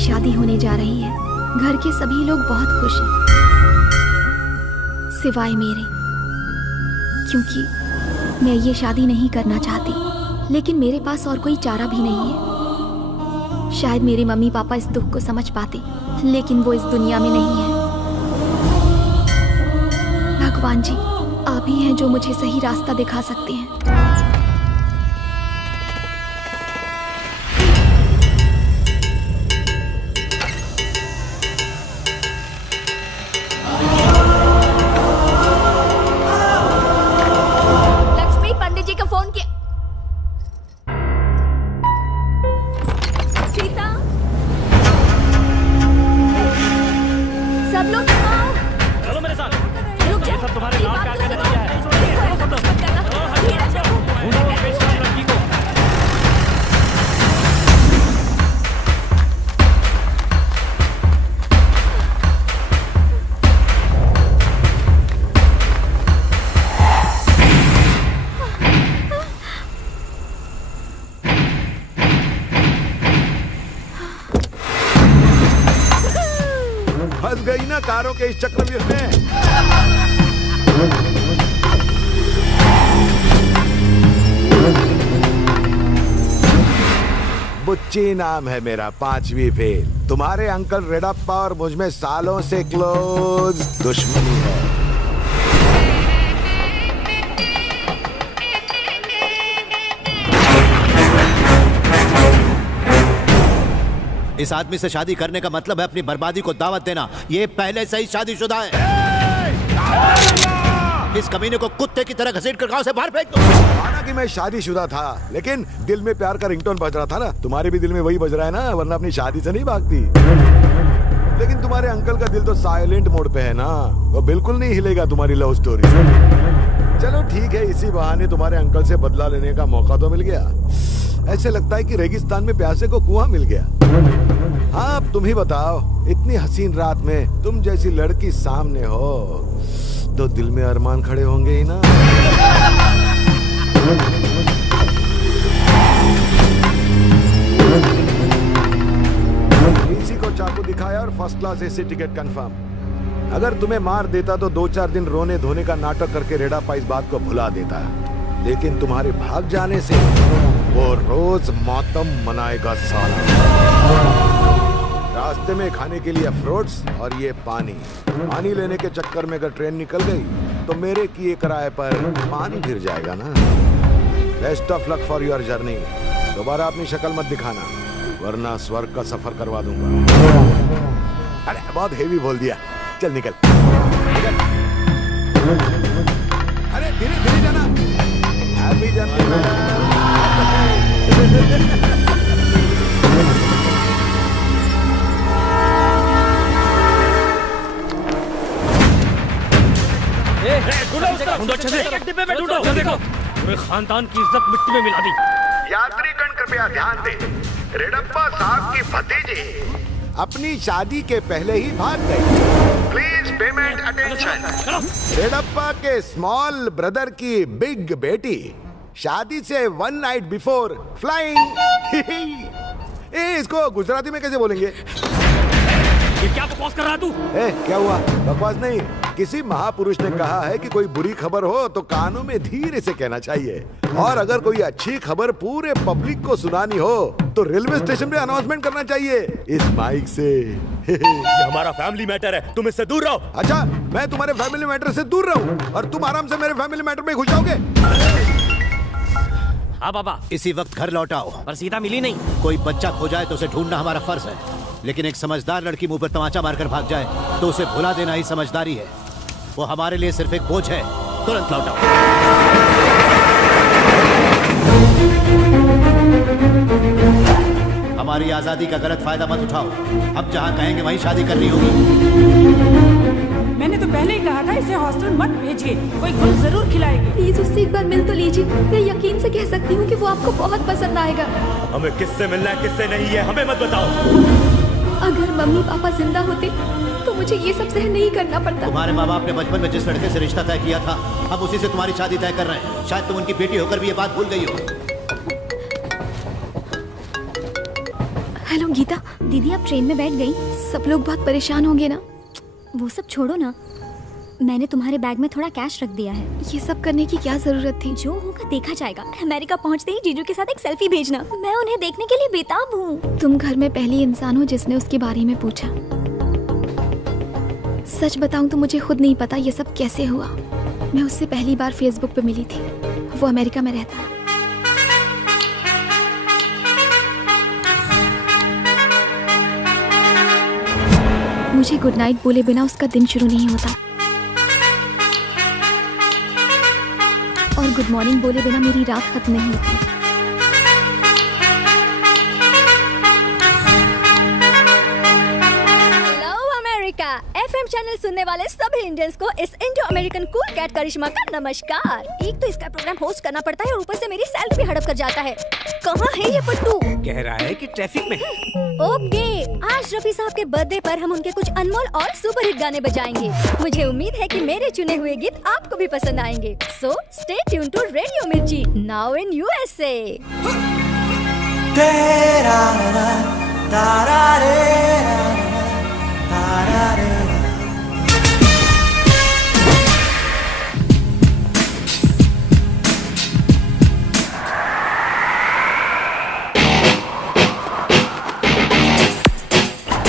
शादी होने जा रही है। घर के सभी लोग बहुत खुश हैं, सिवाय मेरे, क्योंकि मैं ये शादी नहीं करना चाहती, लेकिन मेरे पास और कोई चारा भी नहीं है। शायद मेरे मम्मी पापा इस दुख को समझ पाते, लेकिन वो इस दुनिया में नहीं है। भगवान जी, आप ही हैं जो मुझे सही रास्ता दिखा सकते हैं। लक्ष्मी, पंडित जी का फोन किया। सीता, सब लोग आओ। चलो मेरे साथ। रुक जा। सब तुम्हारे नाम क्या कहने वाला है? लड़की को फंस गई ना कारों के इस चक्रव्यूह में। बुच्ची नाम है मेरा, 5वीं फेल। तुम्हारे अंकल रेडप्पा और मुझ में सालों से क्लोज दुश्मनी है। इस आदमी से शादी करने का मतलब है अपनी बर्बादी को दावत देना। ये पहले से ही शादीशुदा है। इस कमीने को कुत्ते की तरह घसीट कर गांव से बाहर फेंक दो। माना कि मैं शादीशुदा था, लेकिन दिल में प्यार का रिंगटोन बज रहा था ना। तुम्हारे भी दिल में वही बज रहा है ना, वरना अपनी शादी से नहीं भागती। लेकिन तुम्हारे अंकल का दिल तो साइलेंट मोड पे है ना, वो बिल्कुल नहीं हिलेगा तुम्हारी लव स्टोरी से। चलो ठीक है, इसी बहाने तुम्हारे अंकल से बदला लेने का मौका तो मिल गया। ऐसे लगता है कि रेगिस्तान में प्यासे को कुआं मिल गया। हाँ, अब तुम ही बताओ, इतनी हसीन रात में तुम जैसी लड़की सामने हो तो दिल में अरमान खड़े होंगे ही ना। इसी को चाकू दिखाया और first class AC ticket confirm. अगर तुम्हें मार देता तो 2-4 दिन रोने धोने का नाटक करके रेडाप्पा इस बात को भुला देता, लेकिन तुम्हारे भाग जाने से वो रोज मातम मनाएगा साला। रास्ते में खाने के लिए फ्रूट्स और ये पानी लेने के चक्कर में अगर ट्रेन निकल गई तो मेरे किए किराए पर पानी गिर जाएगा ना। Best of luck for your journey. दोबारा अपनी शक्ल मत दिखाना, वरना स्वर्ग का सफर करवा दूंगा। अरे बहुत हेवी बोल दिया, चल निकल। अरे धीरे धीरे जाना। Happy journey. ढूंढो अच्छे से। डिब्बे में ढूंढो। देखो, पूरे खानदान की इज्जत मिट्टी में मिला दी। यात्रीगण कृपया ध्यान दें, रेडप्पा साहब की भतीजी अपनी शादी के पहले ही भाग गई। Please payment attention. रेडप्पा के स्मॉल ब्रदर की बिग बेटी शादी से 1 नाइट बिफोर फ्लाइंग। इसको गुजराती में कैसे बोलेंगे? ये क्या बकवास कर रहा तू? क्या हुआ? बकवास नहीं, किसी महापुरुष ने कहा है कि कोई बुरी खबर हो तो कानों में धीरे से कहना चाहिए, और अगर कोई अच्छी खबर पूरे पब्लिक को सुनानी हो तो रेलवे स्टेशन पे अनाउंसमेंट करना चाहिए इस माइक से। ये हमारा फैमिली मैटर है, तुम इससे दूर रहो। अच्छा, मैं तुम्हारे फैमिली मैटर से दूर रहूं और तुम आराम से मेरे फैमिली मैटर में घुस जाओगे? हाँ बाबा, इसी वक्त घर लौटाओ। पर सीता मिली नहीं। कोई बच्चा खो जाए तो उसे ढूंढना हमारा फर्ज है, लेकिन एक समझदार लड़की मुंह पर तमाचा मारकर भाग जाए तो उसे भुला देना ही समझदारी है। वो हमारे लिए सिर्फ एक बोझ है। तुरंत लौटाओ। हमारी आजादी का गलत फायदा मत उठाओ। अब जहाँ कहेंगे वहीं शादी करनी होगी। मैंने तो पहले ही कहा था इसे हॉस्टल मत भेजिए, कोई गुल जरूर खिलाएगी। प्लीज उससे एक बार मिल तो लीजिए। मैं यकीन से कह सकती हूँ कि वो आपको बहुत पसंद आएगा। हमें किससे मिलना है किससे नहीं है हमें मत बताओ। अगर मम्मी पापा जिंदा होते तो मुझे ये सब सहन नहीं करना पड़ता। तुम्हारे माँ बाप ने बचपन में जिस लड़के से रिश्ता तय किया था, हम उसी से तुम्हारी शादी तय कर रहे हैं। शायद तुम उनकी बेटी होकर भी ये बात भूल गई हो। हेलो गीता। दीदी आप ट्रेन में बैठ गई, सब लोग बहुत परेशान होंगे ना। वो सब छोड़ो ना, मैंने तुम्हारे बैग में थोड़ा कैश रख दिया है। ये सब करने की क्या जरूरत थी? जो होगा देखा जाएगा। अमेरिका पहुंचते ही जीजू के साथ एक सेल्फी भेजना, मैं उन्हें देखने के लिए बेताब हूँ। तुम घर में पहली इंसान हो जिसने उसके बारे में पूछा। सच बताऊं तो मुझे खुद नहीं पता ये सब कैसे हुआ। मैं उससे पहली बार फेसबुक पे मिली थी, वो अमेरिका में रहता है। मुझे गुड नाइट बोले बिना उसका दिन शुरू नहीं होता, और गुड मॉर्निंग बोले बिना मेरी रात खत्म नहीं होती। हेलो अमेरिका, एफएम चैनल सुनने वाले सभी इंडियंस को इस इंडो अमेरिकन कूल कैट करिश्मा का नमस्कार। एक तो इसका प्रोग्राम होस्ट करना पड़ता है और ऊपर से मेरी सैलरी हड़प कर जाता है। कहाँ है ये पट्टू? कह रहा है कि ट्रैफिक में है। ओके, आज रफी साहब के बर्थडे पर हम उनके कुछ अनमोल और सुपरहिट गाने बजाएंगे। मुझे उम्मीद है कि मेरे चुने हुए गीत आपको भी पसंद आएंगे। So stay tuned to radio Mirchi, now in USA.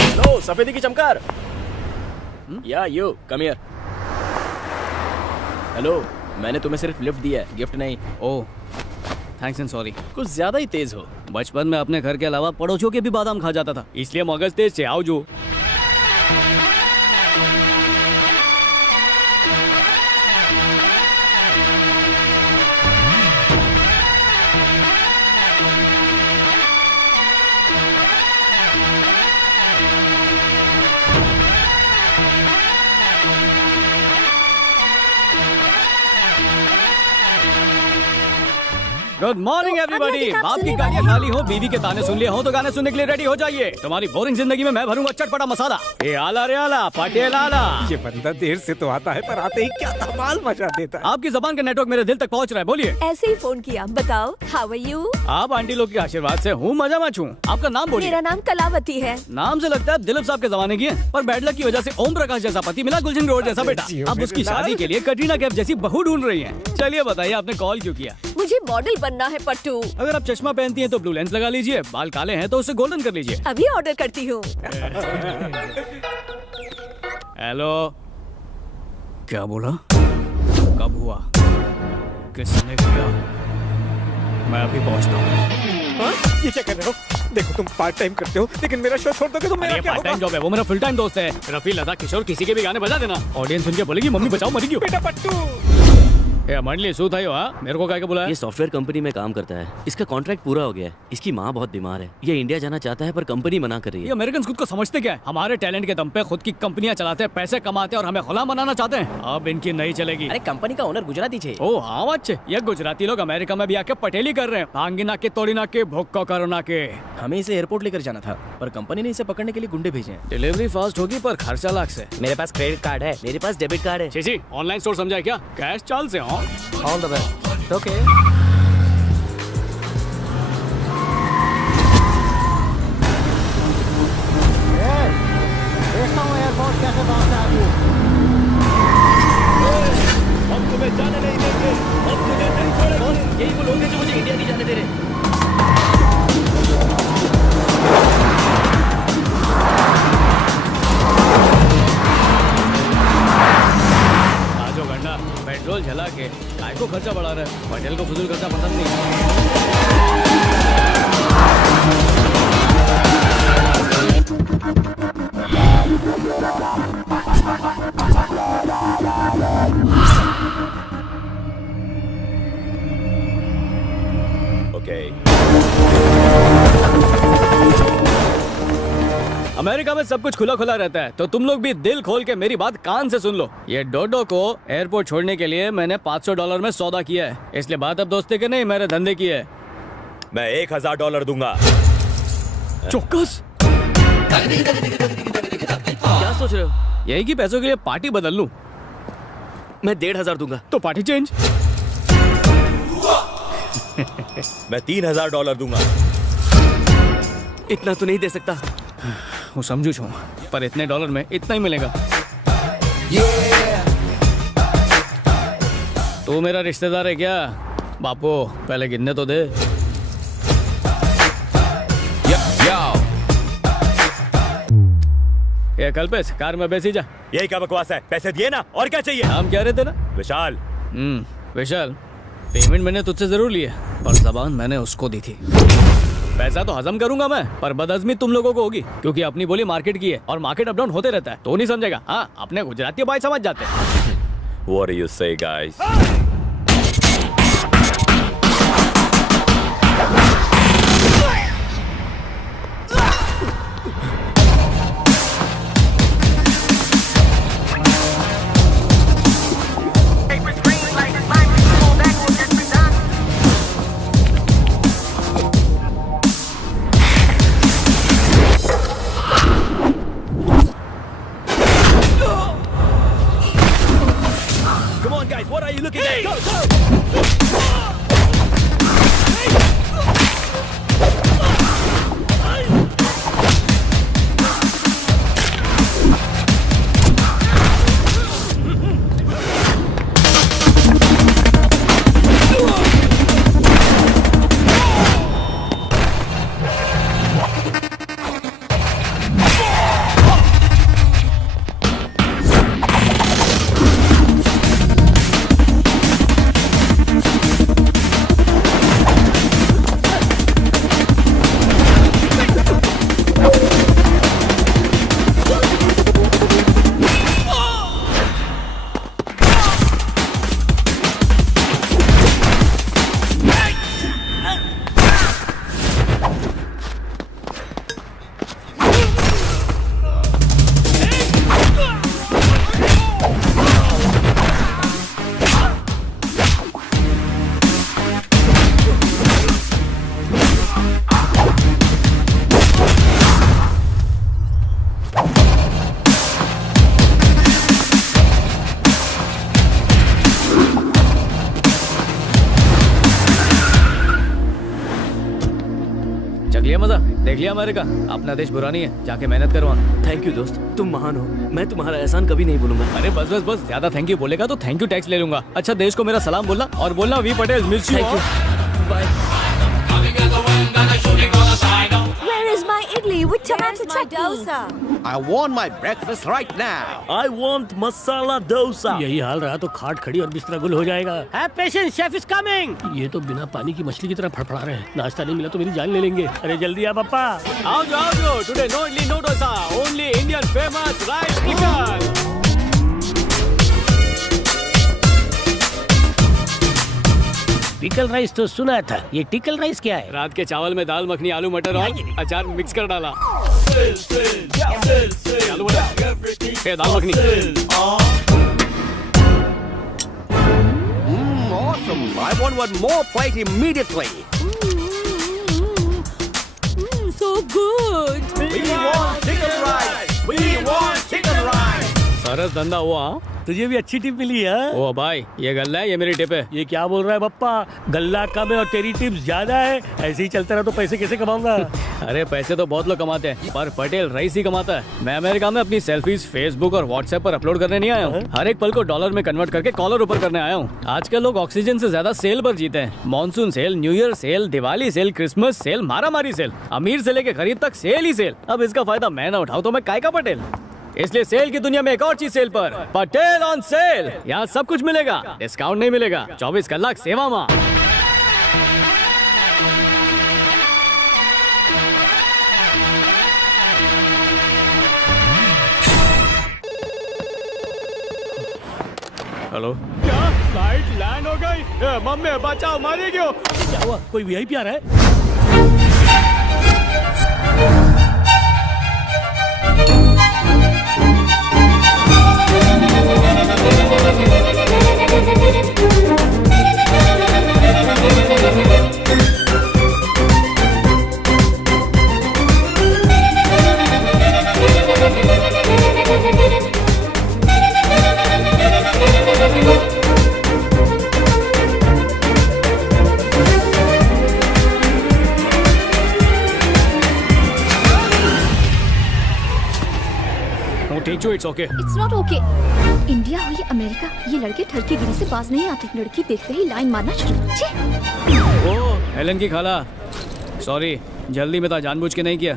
Hello सफेदी की चमकार। या यू कम हियर। हेलो, मैंने तुम्हें सिर्फ लिफ्ट दिया है, गिफ्ट नहीं। ओह थैंक्स एंड सॉरी। कुछ ज्यादा ही तेज हो। बचपन में अपने घर के अलावा पड़ोसियों के भी बादाम खा जाता था, इसलिए मगज तेज से आओ जो। गुड मॉर्निंग तो एवरीबॉडी। अगला गीत आप बाप की सुनने गालियां वाले खाली हो, बीवी के ताने सुन लिए हो तो गाने सुनने के लिए रेडी हो जाइए। तुम्हारी बोरिंग जिंदगी में मैं भरूंगा चटपटा मसाला। ए आला रे आला, पटेल आला। ये बंदा देर से तो आता है पर आते ही क्या धमाल मचा देता है। आपकी जबान का नेटवर्क मेरे दिल तक पहुंच रहा है, बोलिए। ऐसे ही फोन किया, बताओ हाउ आर यू? आप आंटी लोग के आशीर्वाद से हूँ मजा में छूं। आपका नाम बोलिए। मेरा नाम कलावती है। नाम से लगता है दिलीप साहब के जमाने की है, पर बैड लक की वजह से ओम प्रकाश जैसा पति मिला, गुलशन ग्रोवर जैसा बेटा। अब उसकी शादी के लिए कटरीना कैफ जैसी बहू ढूंढ रही है। चलिए बताइए आपने कॉल क्यों किया? मुझे मॉडल बनना है पट्टू। अगर आप चश्मा पहनती हैं तो ब्लू लेंस लगा लीजिए, बाल काले हैं तो उसे गोल्डन कर लीजिए। अभी ऑर्डर करती हूँ। हेलो, क्या बोला? कब हुआ? किसने किया? मैं अभी पहुंचता हूँ। ये क्या कर रहे हो? देखो तुम पार्ट टाइम करते हो लेकिन मेरा शो छोड़ दोगे तो मेरा ये क्या पार्ट टाइम होगा? जॉब है, वो मेरा फुल टाइम दोस्त है। रफी, लता, किशोर, किसी के भी गाने बजा देना। ऑडियंस सुन के बोलेगी मम्मी बचाओ मरी क्यों। बेटा पट्टू मंडली सूत है मेरे को क्या बुलाया? ये सॉफ्टवेयर कंपनी में काम करता है। इसका कॉन्ट्रैक्ट पूरा हो गया है। इसकी माँ बहुत बीमार है। ये इंडिया जाना चाहता है पर कंपनी मना कर रही ये है। अमेरिकन खुद को समझते क्या है? हमारे टैलेंट के दम पे खुद की कंपनियां चलाते हैं, पैसे कमाते हैं और हमें गुलाम बनाना चाहते हैं। अब इनकी नहीं चलेगी। अरे कंपनी का ओनर गुजराती छे। ओ हाँ अच्छे, ये गुजराती लोग अमेरिका में भी आके पटेली कर रहे हैं। भांगी ना के तोड़ी ना के भुक्को करो ना के। हमें इसे एयरपोर्ट लेकर जाना था पर कंपनी ने इसे पकड़ने के लिए गुंडे भेजे हैं। डिलीवरी फास्ट होगी पर खर्चा लाख से। मेरे पास क्रेडिट कार्ड है। मेरे पास डेबिट कार्ड है। जी ऑनलाइन स्टोर समझा क्या? कैश चाल से। हाँ ऑल द बेस्ट। ओके। देखता हूँ एयरपोर्ट कैसे पहुँचता है तू। हम तुम्हें जाने नहीं देंगे। हम तुझे नहीं छोड़ेंगे। यही वो लोग हैं जो मुझे इंडिया नहीं जाने दे रहे। आजो गंडा, पेट्रोल जला के काय को खर्चा बढ़ा रहा है? पटेल को फजूल खर्चा पसंद नहीं। ओके। अमेरिका में सब कुछ खुला खुला रहता है, तो तुम लोग भी दिल खोल के मेरी बात कान से सुन लो। ये डोडो को एयरपोर्ट छोड़ने के लिए मैंने $500 में सौदा किया है, इसलिए बात अब दोस्ती के नहीं मेरे धंधे की है। मैं $1000 दूंगा। चौकस क्या सोच रहे हो? यही कि पैसों के लिए पार्टी बदल लूं। मैं 1500 दूंगा। तो पार्टी चेंज। मैं $3000 दूंगा। इतना तो नहीं दे सकता। હું સમજુ છું पर इतने डॉलर में इतना ही मिलेगा। तू मेरा रिश्तेदार है क्या? बापू पहले गिनने तो दे। ये कल्पेश कार में बैसी जा। यही क्या बकवास है? पैसे दिए ना, और क्या चाहिए? नाम क्या रहते ना? विशाल। विशाल, पेमेंट मैंने तुझसे जरूर ली है पर जबान मैंने उसको दी थी। पैसा तो हजम करूंगा मैं पर बदहजमी तुम लोगों को होगी क्योंकि अपनी बोली मार्केट की है और मार्केट अप डाउन होते रहता है तो नहीं समझेगा। हाँ अपने गुजराती भाई समझ जाते हैं। What do you say, guys? Come on, guys, what are you looking at? Go, go! चख लिया मजा? देख लिया अमेरिका? अपना देश बुरा नहीं है, जाके मेहनत करवा। थैंक यू दोस्त, तुम महान हो। मैं तुम्हारा एहसान कभी नहीं भूलूंगा। अरे बस बस बस, ज्यादा थैंक यू बोलेगा तो थैंक यू टैक्स ले लूंगा। अच्छा देश को मेरा सलाम बोलना और बोलना we Patel miss you. Thank you, bye. Where is my idli with tomato chutney? I want my breakfast right now. I want masala dosa. यही हाल रहा तो खाट खड़ी और बिस्तरा गुल हो जाएगा। Have patience, chef is coming. ये तो बिना पानी की मछली की तरह फड़फड़ा रहे हैं। नाश्ता नहीं मिला तो मेरी जान ले लेंगे। अरे जल्दी आ पापा। आओ जो today no idli no dosa, only Indian famous rice pickle. Pickle rice तो सुना था, ये टिकल राइस क्या है? रात के चावल में दाल मखनी आलू मटर और अचार मिक्स कर डाला। आलू मटर, ये दाल makhani. Awesome. I want one more plate immediately. So good. We want chicken rice. We want chicken rice. सरस धंधा हुआ। तुझे भी अच्छी टिप मिली है। ओ भाई ये गल्ला है, ये मेरी टिप है। ये क्या बोल रहा है पप्पा? गल्ला कम है और तेरी टिप ज्यादा है। ऐसे ही चलता रहा तो पैसे कैसे कमाऊंगा? अरे पैसे तो बहुत लोग कमाते हैं पर पटेल रईस ही कमाता है। मैं अमेरिका में अपनी सेल्फीज फेसबुक और व्हाट्सएप पर अपलोड करने नहीं आया हूँ। हर एक पल को डॉलर में कन्वर्ट करके कॉलर ऊपर करने आया हूँ। आजकल लोग ऑक्सीजन से ज्यादा सेल पर जीते हैं। Monsoon sale, new year sale, Diwali sale, Christmas sale, मारामारी सेल, अमीर से लेके गरीब तक सेल ही सेल। अब इसका फायदा मैं ना उठाऊं तो मैं काय का पटेल। इसलिए सेल की दुनिया में एक और चीज सेल पर, पटेल ऑन सेल। यहाँ सब कुछ मिलेगा, डिस्काउंट नहीं मिलेगा। 24 कलाक सेवा माँ। हेलो, क्या फ्लाइट लैंड हो गई? मम्मी बचाओ, मारिए क्यों? क्या हुआ? कोई वीआईपी आ रहा है? Richu, it's okay. It's not okay. India हो या अमेरिका, ये लड़के ठरकी गिरी से बाज नहीं आते। लड़की देखते ही लाइन मारना शुरू। ओ हेलन की खाला, सॉरी, जल्दी में था, जानबूझ के नहीं किया।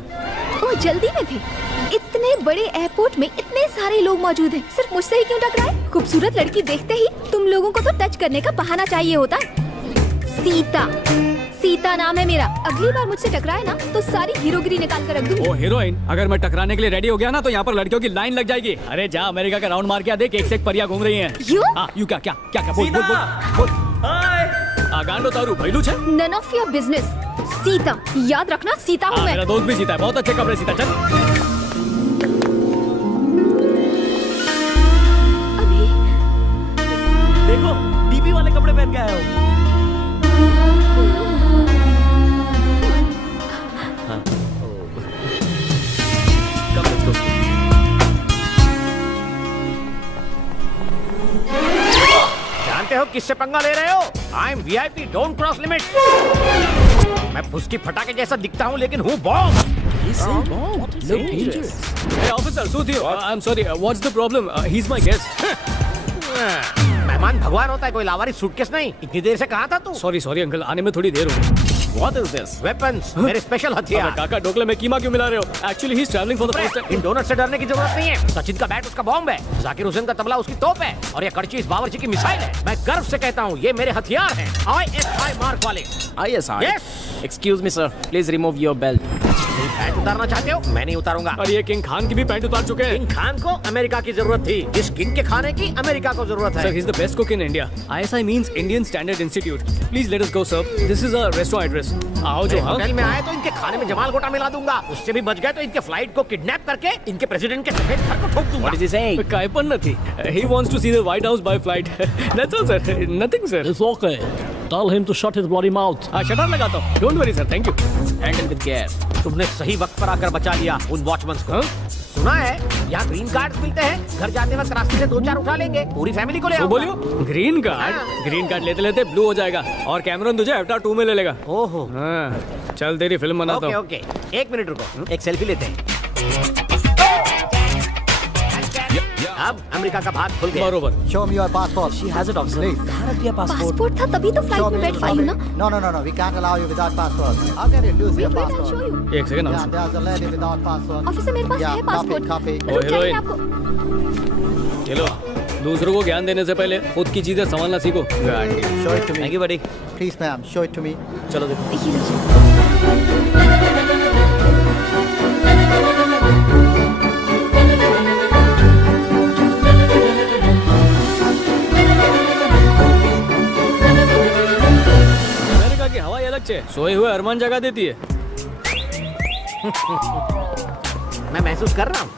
ओ जल्दी में थे। इतने बड़े एयरपोर्ट में इतने सारे लोग मौजूद हैं, सिर्फ मुझसे ही क्यों टकराए? खूबसूरत लड़की देखते ही तुम लोगों को तो टच करने का बहाना चाहिए होता। सीता, सीता नाम है मेरा। अगली बार मुझसे टकराए ना तो सारी हीरोगिरी निकाल कर रख दूंगी। ओ हीरोइन, अगर मैं टकराने के लिए रेडी हो गया ना तो यहाँ पर लड़कियों की लाइन लग जाएगी। अरे जा अमेरिका का राउंड मार के आ, देख एक से एक परियां घूम रही हैं। यू क्या क्या क्या क्या बोल बोल बोल। गांडो तारू भैलू छे। None of your business. Sita, याद रखना सीता हूँ मैं। मेरा दोस्त भी सीता है, बहुत अच्छे कपड़े सीता। चल देखो डीपी वाले कपड़े पहन के आया हूँ। जानते हो किससे पंगा ले रहे हो? I am VIP, don't cross limit. मैं फुसकी फटाके जैसा दिखता हूँ लेकिन हूँ bomb. Hey officer, Sudhir, I'm sorry, what's the problem? He's my guest. मेहमान भगवान होता है, कोई लावारिस सूटकेस नहीं। इतनी देर से कहाँ था तू? सॉरी अंकल, आने में थोड़ी देर हो गई। What is this? Weapons, मेरे स्पेशल हथियार। काका डोकले में कीमा क्यों मिला रहे हो? Actually he's traveling for the first time. इन डोनट से डरने की जरूरत नहीं है। सचिन का बैट उसका बॉम्ब है, जाकिर हुसैन का तबला उसकी तोप है, और ये कड़ची इस बावर्ची की मिसाइल है। मैं गर्व से कहता हूँ ये मेरे हथियार हैं, ISI मार्क वाले। ISI? Yes. Excuse me sir, please remove your belt. Pant उतारना चाहते हो? मैं नहीं उतारूंगा। और ये किंग खान की भी पैंट उतार चुके हैं। किंग खान को अमेरिका की जरूरत थी, इस किंग के खाने की अमेरिका को जरूरत है। Sir, he's the best cook in India. ISI means Indian Standard Institute. Please let us go, sir. This is our restaurant address. आओ जो हाँ। होटल में आए तो इनके खाने में जमाल गोटा मिला दूंगा, उससे भी बच गए तो इनके फ्लाइट को किडनैप करके इनके प्रेसिडेंट के सफेद घर को ठोक दूंगा। What is he saying? कायपन न थी। He wants to see the White House by flight. That's all, sir. Nothing, sir. It's okay. Tell him to shut his bloody mouth. हाँ, शटर लगाता हूँ। Don't worry, sir. Thank you. Handle with care. तुमने सही वक्त पर आकर बचा लिया उन वॉचमैन को। सुना है यहाँ ग्रीन कार्ड मिलते हैं, घर जाते वक्त रास्ते से 2-4 उठा लेंगे, पूरी फैमिली को ले आओ। बोलियो ग्रीन कार्ड लेते लेते ब्लू हो जाएगा और कैमरन तुझे अवतार 2 में ले लेगा। ओहो हाँ, चल तेरी फिल्म बनाता हूँ। ओके, 1 मिनट रुको, एक सेल्फी लेते हैं। अब अमेरिका का भाग खुल गया। बरोबर। Show me your passport. She has it officer. Bharat का पासपोर्ट। पासपोर्ट था तभी तो फ्लाइट में बैठ पाई हूँ ना। No. We can't allow you without passport. How can you lose your Wait, I'll passport? show you. एक second. Yeah, there's a lady without passport. Officer मेरे पास Yeah, है पासपोर्ट। copy. ओ, रुक जाइए हीरोइन। आपको। चलो, दूसरों को ज्ञान देने से पहले खुद की चीजें संभालना सीखो। Show it to me. Thank you buddy. Please, ma'am, show it to me. चलो देखो। ये लीजिए। अमेरिका की हवा अलग है, सोए हुए अरमान जगा देती है। मैं महसूस कर रहा हूँ।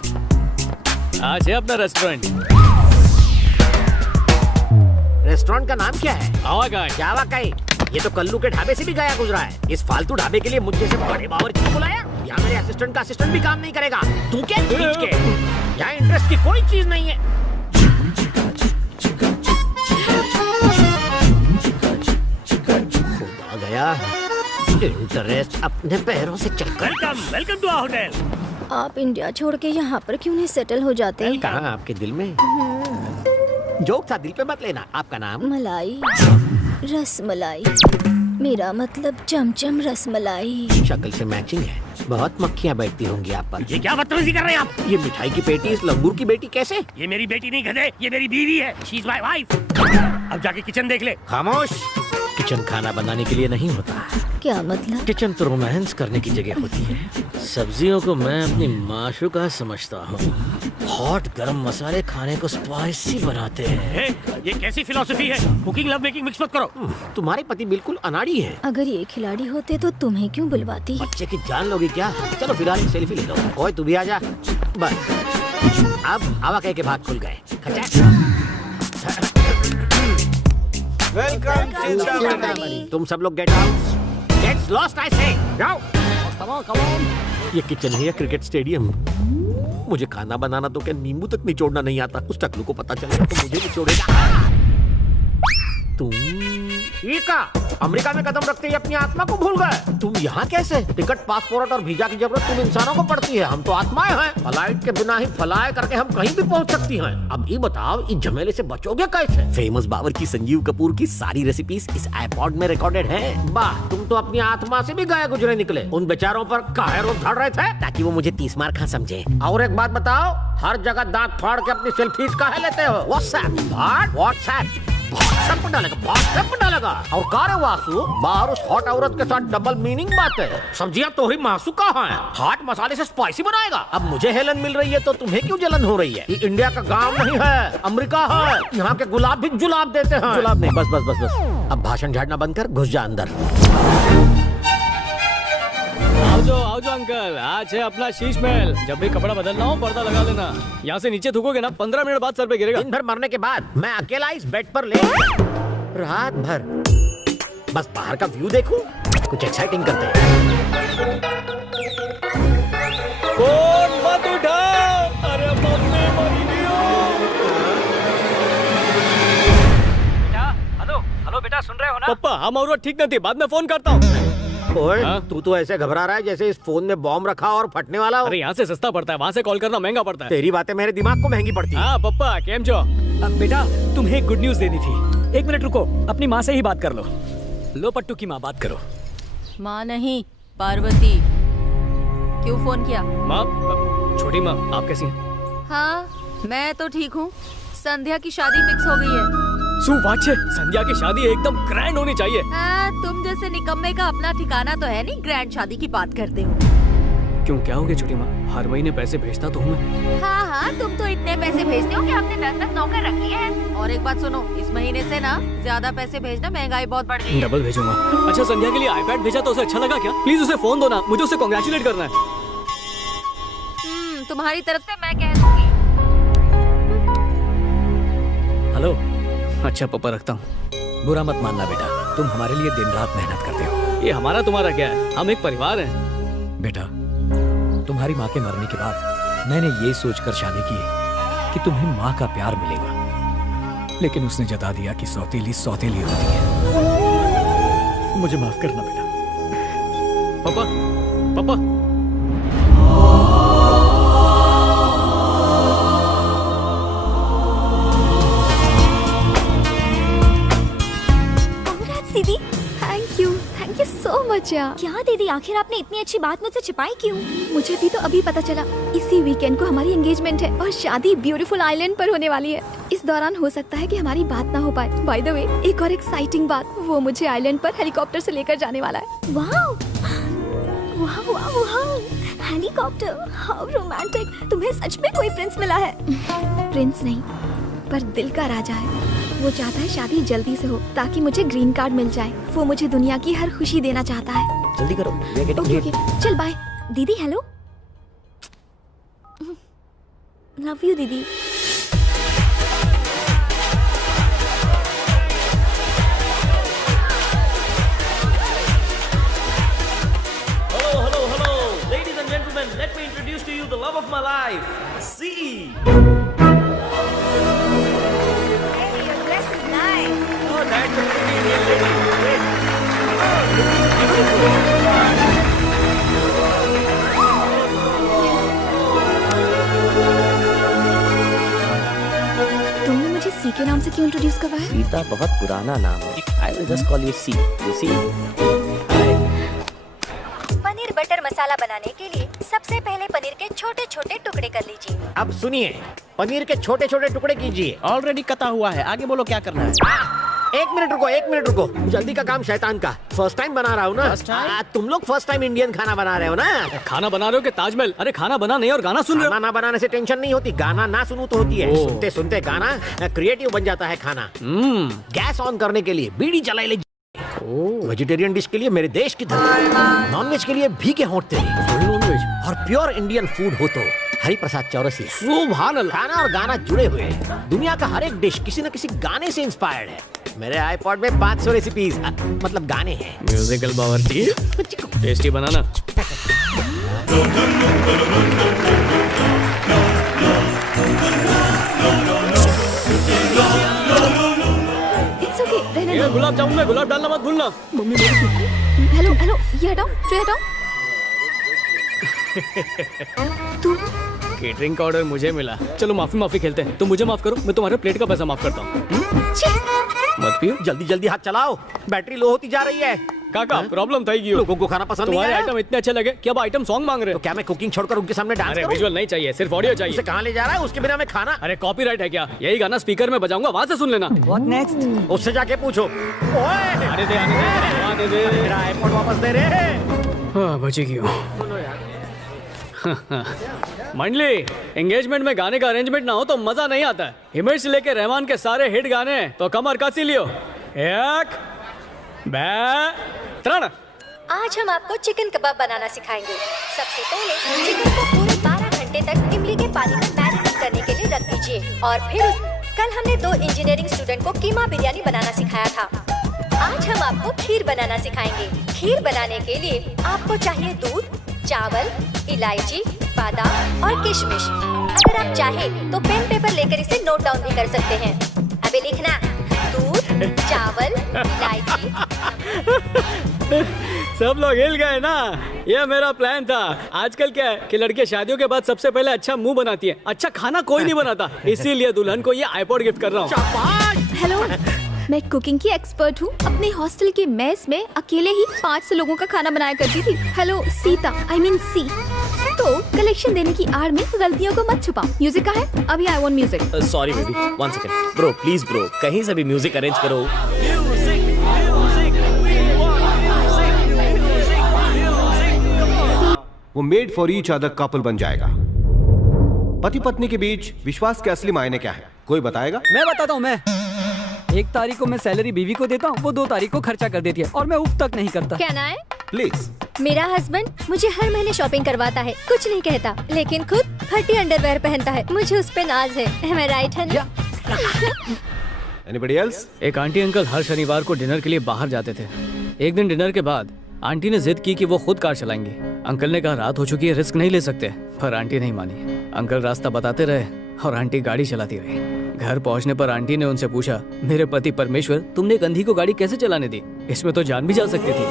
आज है अपना रेस्टोरेंट। रेस्टोरेंट का नाम क्या है? हवा का है। क्या वाकई? ये तो कल्लू के ढाबे से भी गया गुजरा है। इस फालतू ढाबे के लिए मुझ जैसे बड़े बावर्ची को बुलाया? यहाँ मेरे असिस्टेंट का असिस्टेंट भी काम नहीं करेगा। तू क्या खींच के? यहाँ इंटरेस्ट की कोई चीज नहीं है। खुदा गया, इंटरेस्ट अपने पैरों से चलकर। Welcome to our hotel. आप इंडिया छोड़ के यहाँ पर क्यों नहीं सेटल हो जाते? कहाँ आपके दिल में? जोक था, दिल पे मत लेना। आपका नाम? मलाई, रस मलाई। मेरा मतलब चमचम रस मलाई। शक्ल से मैचिंग है। बहुत मक्खियाँ बैठती होंगी आप पर। ये क्या बदतमीजी कर रहे हैं आप? ये मिठाई की पेटी इस लंगूर की बेटी कैसे? ये मेरी बेटी नहीं गधे, ये मेरी बीवी है। She is my wife. अब जाके किचन देख ले। खामोश। किचन खाना बनाने के लिए नहीं होता। क्या मतलब? किचन तो रोमांस करने की जगह होती है। सब्जियों को मैं अपनी माशूका समझता हूँ। हॉट गरम मसाले खाने को स्पाइसी बनाते हैं। ये कैसी फिलॉसफी है? कुकिंग लव मेकिंग मिक्स मत करो। तुम्हारे पति बिल्कुल अनाड़ी है। अगर ये खिलाड़ी होते तो तुम्हें क्यों बुलवाती? बच्चे की जान लोगी क्या? चलो फिलहाल एक सेल्फी ले लो। ओए तू भी आ जा। बस अब आवा कह के भाग खुल गए। तुम सब लोग get out. Gets lost I say. जाओ। Come on. ये किचन है या क्रिकेट स्टेडियम? मुझे खाना बनाना तो क्या नींबू तक निचोड़ना नहीं आता। उस टकलू को पता चलेगा तो मुझे निचोड़ेगा। तुम चीका, अमेरिका में कदम रखते ही अपनी आत्मा को भूल गए। तुम यहाँ कैसे? टिकट, पासपोर्ट और वीजा की जरूरत तुम इंसानों को पड़ती है, हम तो आत्माएं हैं। फ्लाइट के बिना ही फ्लाई करके हम कहीं भी पहुँच सकती हैं। अब ये बताओ, इस झमेले से बचोगे कैसे? फेमस बावर्ची संजीव कपूर की सारी रेसिपीज इस आईपॉड में रिकॉर्डेड है। वाह, तुम तो अपनी आत्मा से भी गए गुजरे निकले। उन बेचारों पर काहे रोक धड़ रहे थे? ताकि वो मुझे 30 मार खा समझे। और एक बात बताओ, हर जगह दांत फाड़ के अपनी सेल्फीज काहे लेते हो? व्हाट्सएप पर डालेगा। और कार वासु, बाहर उस हॉट औरत के साथ डबल मीनिंग बातें। सब्जियां तोहरी मासू कहाँ है? हॉट मसाले से स्पाइसी बनाएगा। अब मुझे हेलन मिल रही है तो तुम्हें क्यों जलन हो रही है? ये इंडिया का गांव नहीं है, अमेरिका है। यहाँ के गुलाब भी जुलाब देते हैं। गुलाब नहीं, बस। अब भाषण झाड़ना बंद कर, घुस जा अंदर। आओ जो अंकल, आज है अपना शीश महल। जब भी कपड़ा बदलना हो पर्दा लगा लेना। यहाँ से नीचे थूकोगे ना 15 मिनट बाद सर पे गिरेगा। दिन भर मरने के बाद मैं अकेला इस बेड पर ले रात भर बस बाहर का व्यू देखूं, कुछ एक्साइटिंग करते हैं। फोन मत उठाओ, अरे मम्मी मरी दियो। हेलो बेटा, सुन रहे हो ना? पापा, हम और ठीक नहीं थी, बाद में फोन करता हूँ। ओए, हाँ? तू तो ऐसे घबरा रहा है जैसे इस फोन में बॉम्ब रखा और फटने वाला हो। अरे यहाँ से सस्ता पड़ता है, वहाँ से कॉल करना महंगा पड़ता है। तेरी बातें मेरे दिमाग को महंगी पड़ती है। हाँ पप्पा, केम जो? बेटा, तुम्हें एक गुड न्यूज देनी थी। 1 मिनट रुको, अपनी माँ से ही बात कर लो। लो पट्टू की माँ, बात करो। माँ नहीं, पार्वती। क्यों फोन किया? माँ, छोटी माँ, आप कैसी हैं? हाँ, मैं तो ठीक हूँ। संध्या की शादी फिक्स हो गई है। सुवाच्य, संध्या की शादी एकदम ग्रैंड होनी चाहिए। तुम जैसे निकम्मे का अपना ठिकाना तो है नहीं, ग्रैंड शादी की बात करते हो। क्यों, क्या हो गया छोटी माँ? हर महीने पैसे भेजता तो हूँ मैं। हाँ, तुम तो इतने पैसे भेजते हो कि हमने 10 नौकर रख लिए हैं। और एक बात सुनो, इस महीने से ना ज्यादा पैसे भेजना, महंगाई बहुत बढ़ गई है। डबल भेजूंगा। अच्छा, संध्या के लिए आईपैड भेजा तो उसे अच्छा लगा क्या? प्लीज उसे फोन दो ना, मुझे उसे कांग्रेचुलेट करना है। तुम्हारी तरफ से मैं कह दूंगी। हेलो। अच्छा पापा, रखता हूँ। बुरा मत मानना बेटा, तुम हमारे लिए दिन रात मेहनत करते हो। ये हमारा तुम्हारा क्या है, हम एक परिवार हैं। बेटा, तुम्हारी माँ के मरने के बाद मैंने ये सोचकर शादी की कि तुम्हें माँ का प्यार मिलेगा, लेकिन उसने जता दिया कि सौतेली सौतेली होती है। मुझे माफ करना बेटा। पापा। दीदी, थैंक यू सो मच यार। क्या दीदी, आखिर आपने इतनी अच्छी बात मुझसे छिपाई क्यों? मुझे भी तो अभी पता चला। इसी वीकेंड को हमारी एंगेजमेंट है और शादी ब्यूटीफुल आइलैंड पर होने वाली है। इस दौरान हो सकता है कि हमारी बात ना हो पाए। बाय द वे, एक और एक्साइटिंग बात, वो मुझे आइलैंड पर हेलीकॉप्टर से लेकर जाने वाला है। Wow, helicopter, how romantic. तुम्हें सच में कोई प्रिंस मिला है? प्रिंस नहीं, पर दिल का राजा है। वो चाहता है शादी जल्दी से हो ताकि मुझे ग्रीन कार्ड मिल जाए। वो मुझे दुनिया की हर खुशी देना चाहता है। जल्दी करो। ओके, चल बाय। दीदी हेलो। लव यू दीदी। Hello. Ladies and gentlemen, let me introduce to you the love of my life. See. Oh, that's a pretty Indian lady. तुमने मुझे सी के नाम से क्यों इंट्रोड्यूस करवाया? सीता बहुत पुराना नाम है। I will just call you C. You see? Paneer butter masala बनाने के लिए सबसे पहले पनीर के छोटे छोटे टुकड़े कर लीजिए। अब सुनिए, पनीर के छोटे छोटे टुकड़े कीजिए। ऑलरेडी कटा हुआ है, आगे बोलो क्या करना है। एक मिनट रुको, जल्दी का काम शैतान का। फर्स्ट टाइम बना रहा हूँ ना। तुम लोग फर्स्ट टाइम इंडियन खाना बना रहे हो ना? खाना बना रहे हो कि ताजमहल? अरे खाना बना नहीं और गाना सुन रहे हो। खाना बनाने से टेंशन नहीं होती, गाना ना सुनूं तो होती है। सुनते सुनते गाना क्रिएटिव बन जाता है खाना। गैस ऑन करने के लिए बीड़ी जलाई ले। वेजिटेरियन डिश के लिए मेरे देश की धरती, नॉन वेज के लिए भीगे होंठ तेरे, और प्योर इंडियन फूड हो तो हरि प्रसाद चौरसिया। सुभान अल्लाह। खाना और गाना जुड़े हुए हैं। दुनिया का हर एक डिश किसी न किसी गाने से इंस्पायर्ड है। मेरे आईपॉड में 500 रेसिपीज मतलब गाने हैं। म्यूजिकल बावर्ची, टेस्टी बनाना। इट्स ओके, रहने ये दो। गुलाब जामुन में गुलाब डालना मत भूलना। हेलो हेलो, ये हटाओ, ट्रे हटाओ। तू केटरिंग का ऑर्डर मुझे मिला। चलो माफी माफी खेलते हैं। तुम मुझे माफ करो, मैं तुम्हारे प्लेट का पैसा माफ करता हूँ। मत पियो। जल्दी जल्दी हाथ चलाओ, बैटरी लो होती जा रही है। काका प्रॉब्लम था क्यों? लोगों को खाना पसंद नहीं तुम्हारे आया? आइटम इतने अच्छे लगे कि अब आइटम सॉन्ग मांग रहे तो हो। क्या मैं कुकिंग छोड़कर उनके सामने डांस अरे करूं? विजुअल नहीं चाहिए, सिर्फ ऑडियो उसे चाहिए। कहाँ ले जा रहा है? उसके बिना मैं खाना। अरे कॉपीराइट है क्या? यही गाना स्पीकर में बजाऊंगा, वहां से सुन लेना। उससे जाके पूछो। ओए, आने दे आने दे आने दे। मेरा आईपॉड वापस दे रे। हाँ बची क्यों? मंडली, एंगेजमेंट में गाने का अरेंजमेंट ना हो तो मजा नहीं आता है। हिमेश से लेके रहमान के सारे हिट गाने तो कमर कसी लियो। एक बे त्रण। आज हम आपको चिकन कबाब बनाना सिखाएंगे। सबसे पहले चिकन को पूरे 12 घंटे तक इमली के पानी में मैरिनेट करने के लिए रख दीजिए और फिर कल हमने 2 इंजीनियरिंग स्टूडेंट को कीमा बिरयानी बनाना सिखाया था। आज हम आपको खीर बनाना सिखाएंगे। खीर बनाने के लिए आपको चाहिए दूध, चावल, इलायची, बादाम और किशमिश। अगर आप चाहें तो पेन पेपर लेकर इसे नोट डाउन भी कर सकते हैं। अबे लिखना, दूध, चावल, इलायची। सब लोग हिल गए ना? ये मेरा प्लान था। आजकल क्या है कि लड़के शादियों के बाद सबसे पहले अच्छा मुंह बनाती है, अच्छा खाना कोई नहीं बनाता। इसीलिए दुल्हन को ये आईपॉड गिफ्ट कर रहा हूँ। हेलो, मैं कुकिंग की एक्सपर्ट हूँ। अपने हॉस्टल के मेस में अकेले ही 500 लोगों का खाना बनाया करती थी। हेलो सीता, आई मीन सी। तो कलेक्शन देने की आड़ में गलतियों को मत छुपाओ। म्यूजिक का है? अभी I want music. Sorry baby, 1 second bro, please bro, कहीं से भी म्यूजिक अरेंज करो। वो made for each other couple बन जाएगा। पति पत्नी के बीच विश्वास के असली मायने क्या है? कोई बताएगा? मैं बताता हूँ। मैं 1 तारीख को मैं सैलरी बीवी को देता हूँ, वो 2 तारीख को खर्चा कर देती है और मैं उफ तक नहीं करता। क्या ना है? प्लीज। मेरा हस्बैंड मुझे हर महीने शॉपिंग करवाता है, कुछ नहीं कहता, लेकिन खुद फटी अंडरवेयर पहनता है। मुझे उस पे नाज है। Am I right, honey? Anybody else? एक आंटी अंकल हर शनिवार को डिनर के लिए बाहर जाते थे। एक दिन डिनर के बाद आंटी ने जिद की कि वो खुद कार चलाएंगे। अंकल ने कहा रात हो चुकी है, रिस्क नहीं ले सकते, पर आंटी नहीं मानी। अंकल रास्ता बताते रहे और आंटी गाड़ी चलाती रही। घर पहुंचने पर आंटी ने उनसे पूछा, मेरे पति परमेश्वर, तुमने एक अंधी को गाड़ी कैसे चलाने दी? इसमें तो जान भी जा सकती थी।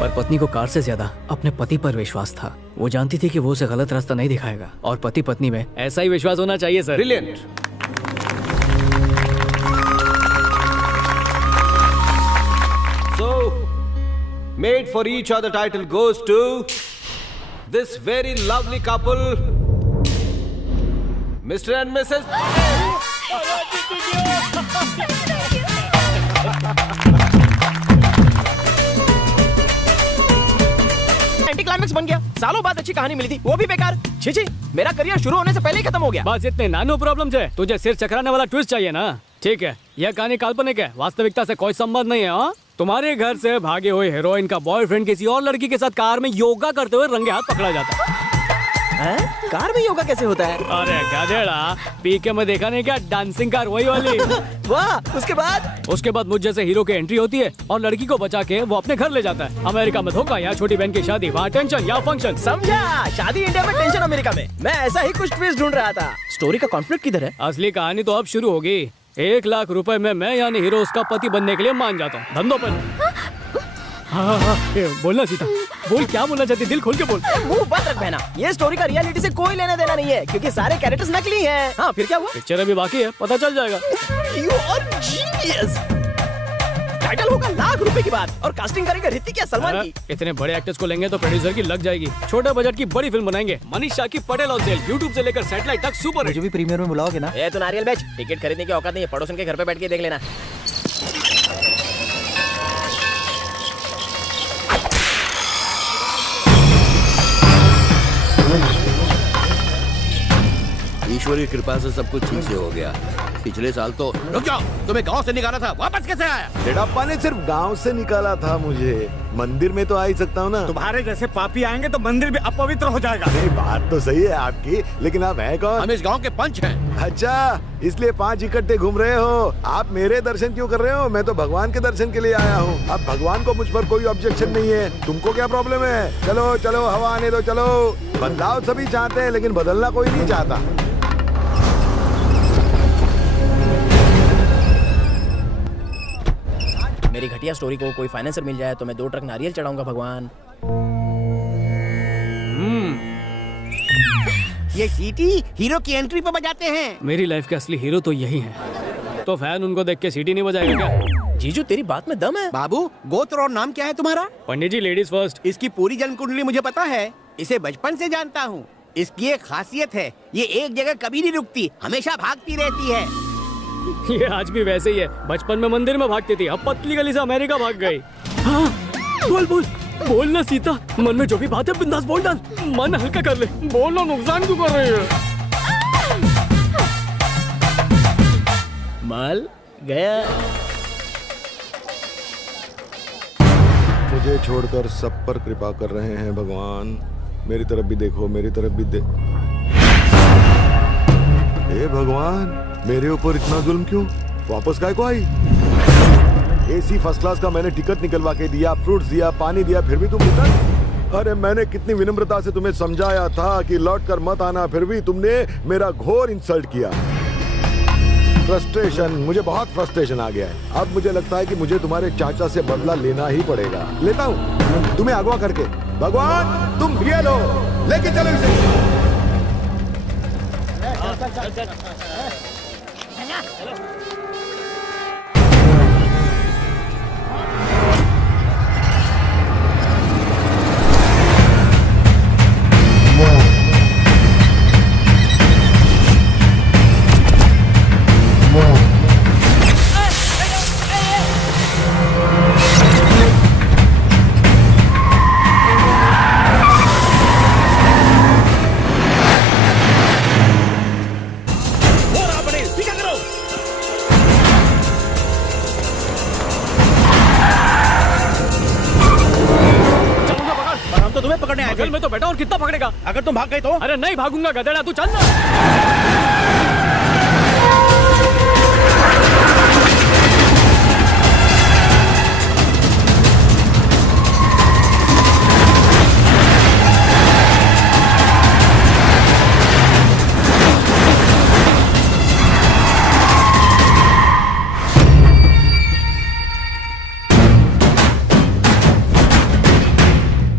पर पत्नी को कार से ज्यादा अपने पति पर विश्वास था। वो जानती थी कि वो उसे गलत रास्ता नहीं दिखाएगा और पति पत्नी में ऐसा ही विश्वास होना चाहिए sir. Brilliant. So, made for each other title goes to this very lovely couple, Mr. and Mrs. Anti climax बन गया। सालों बाद अच्छी कहानी मिली थी, वो भी बेकार। छी, मेरा करियर शुरू होने से पहले ही खत्म हो गया। बस इतने नानो प्रॉब्लम है, तुझे सिर चकराने वाला ट्विस्ट चाहिए ना? ठीक है, यह कहानी काल्पनिक है, वास्तविकता से कोई संबंध नहीं है। हाँ? तुम्हारे घर से भागे हुए हीरोइन का बॉयफ्रेंड किसी और लड़की के साथ कार में योगा करते हुए रंगे हाथ पकड़ा जाता है। कार में योगा कैसे होता है? अरे गधेड़ा, पीके में देखा नहीं क्या? डांसिंग कार वही वाली। वाह, उसके बाद मुझ जैसे हीरो की एंट्री होती है और लड़की को बचा के वो अपने घर ले जाता है। अमेरिका में धोखा, यहाँ छोटी बहन की शादी, वहाँ टेंशन, यहाँ फंक्शन। समझा, शादी इंडिया में, टेंशन अमेरिका में। मैं ऐसा ही कुछ ट्विस्ट ढूंढ रहा था। स्टोरी का कॉन्फ्लिक्ट किधर है? असली कहानी तो अब शुरू होगी। 1 लाख रुपए में मैं यानी हीरो उसका पति बनने के लिए मान जाता हूँ। धंधों पर। हाँ, बोलना सीता, बोल, क्या बोलना चाहती? दिल खोल के बोल। मुंह बंद रख बहना। ये स्टोरी का रियलिटी से कोई लेना देना नहीं है, क्योंकि सारे कैरेक्टर्स नकली हैं। हाँ, फिर क्या हुआ? पिक्चर अभी बाकी है, पता चल जाएगा। You are genius. टाइटल होगा लाख रुपए की बात और कास्टिंग करेंगे ऋतिक या सलमान की। इतने बड़े एक्टर्स को लेंगे तो प्रोड्यूसर की लग जाएगी। छोटे बजट की बड़ी फिल्म बनाएंगे। मनीषा की पटेल और सेल, यूट्यूब से लेकर सैटेलाइट तक सुपर। मुझे भी प्रीमियर में बुलाओगे ना? ये तो नारियल बेच, टिकट खरीदने की औकात नहीं है, पड़ोसन के घर पे बैठ के देख लेना। ईश्वर की कृपा से सब कुछ ठीक से हो गया। पिछले साल तो रुक जाओ, तुम्हें गांव से निकाला था, वापस कैसे आया? रेडाप्पा ने सिर्फ गांव से निकाला था मुझे, मंदिर में तो आ ही सकता हूँ ना। तुम्हारे जैसे पापी आएंगे तो मंदिर भी अपवित्र हो जाएगा। नहीं, बात तो सही है आपकी, लेकिन आप हैं कौन? हम इस गांव के पंच हैं। अच्छा, इसलिए 5 इकट्ठे घूम रहे हो। आप मेरे दर्शन क्यों कर रहे हो? मैं तो भगवान के दर्शन के लिए आया हूँ। अब भगवान को मुझ पर कोई ऑब्जेक्शन नहीं है, तुमको क्या प्रॉब्लम है? चलो चलो, हवा आने दो, चलो। बदलाव सभी चाहते हैं, लेकिन बदलना कोई नहीं चाहता। मेरी घटिया स्टोरी को कोई फाइनेंसर मिल जाए तो मैं 2 ट्रक नारियल चढ़ाऊंगा भगवान। ये सीटी हीरो की एंट्री पे बजाते हैं। मेरी लाइफ के असली हीरो तो यही है। तो फैन उनको देख के सीटी नहीं बजाएगा क्या? जीजू तेरी बात में दम है। बाबू, गोत्र और नाम क्या है तुम्हारा? पंडित जी, लेडीज फर्स्ट। इसकी पूरी जन्म कुंडली मुझे पता है, इसे बचपन से जानता हूँ। इसकी एक खासियत है, ये एक जगह कभी नहीं रुकती, हमेशा भागती रहती है। ये आज भी वैसे ही है। बचपन में मंदिर में भागती थी, अब पतली गली से अमेरिका भाग गई। हाँ, बोल बोल बोल ना सीता, मन में जो भी बात है बिंदास बोल डाल, मन हल्का कर ले। बोलना, नुकसान क्यों कर रही है? माल गया। मुझे छोड़कर सब पर कृपा कर रहे हैं भगवान। मेरी तरफ भी देखो, मेरी तरफ भी हे भगवान, मेरे ऊपर इतना जुल्म क्यों? वापस काय को आई? एसी फर्स्ट क्लास का मैंने टिकट निकलवा के दिया, फ्रूट्स दिया, पानी दिया, फिर भी तुम रिटर्न? अरे मैंने कितनी विनम्रता से तुम्हें समझाया था कि लौट कर मत आना, फिर भी तुमने मेरा घोर इंसल्ट किया। फ्रस्ट्रेशन, मुझे बहुत फ्रस्ट्रेशन आ गया है। अब मुझे लगता है कि मुझे तुम्हारे चाचा से बदला लेना ही पड़ेगा। लेता हूँ तुम्हें अगवा करके। भगवान तुम रियल हो, लेके चलो इसे। बगल में तो बैठा और कितना पकड़ेगा? अगर तुम भाग गए तो? अरे नहीं भागूंगा गधेड़ा, तू चल ना।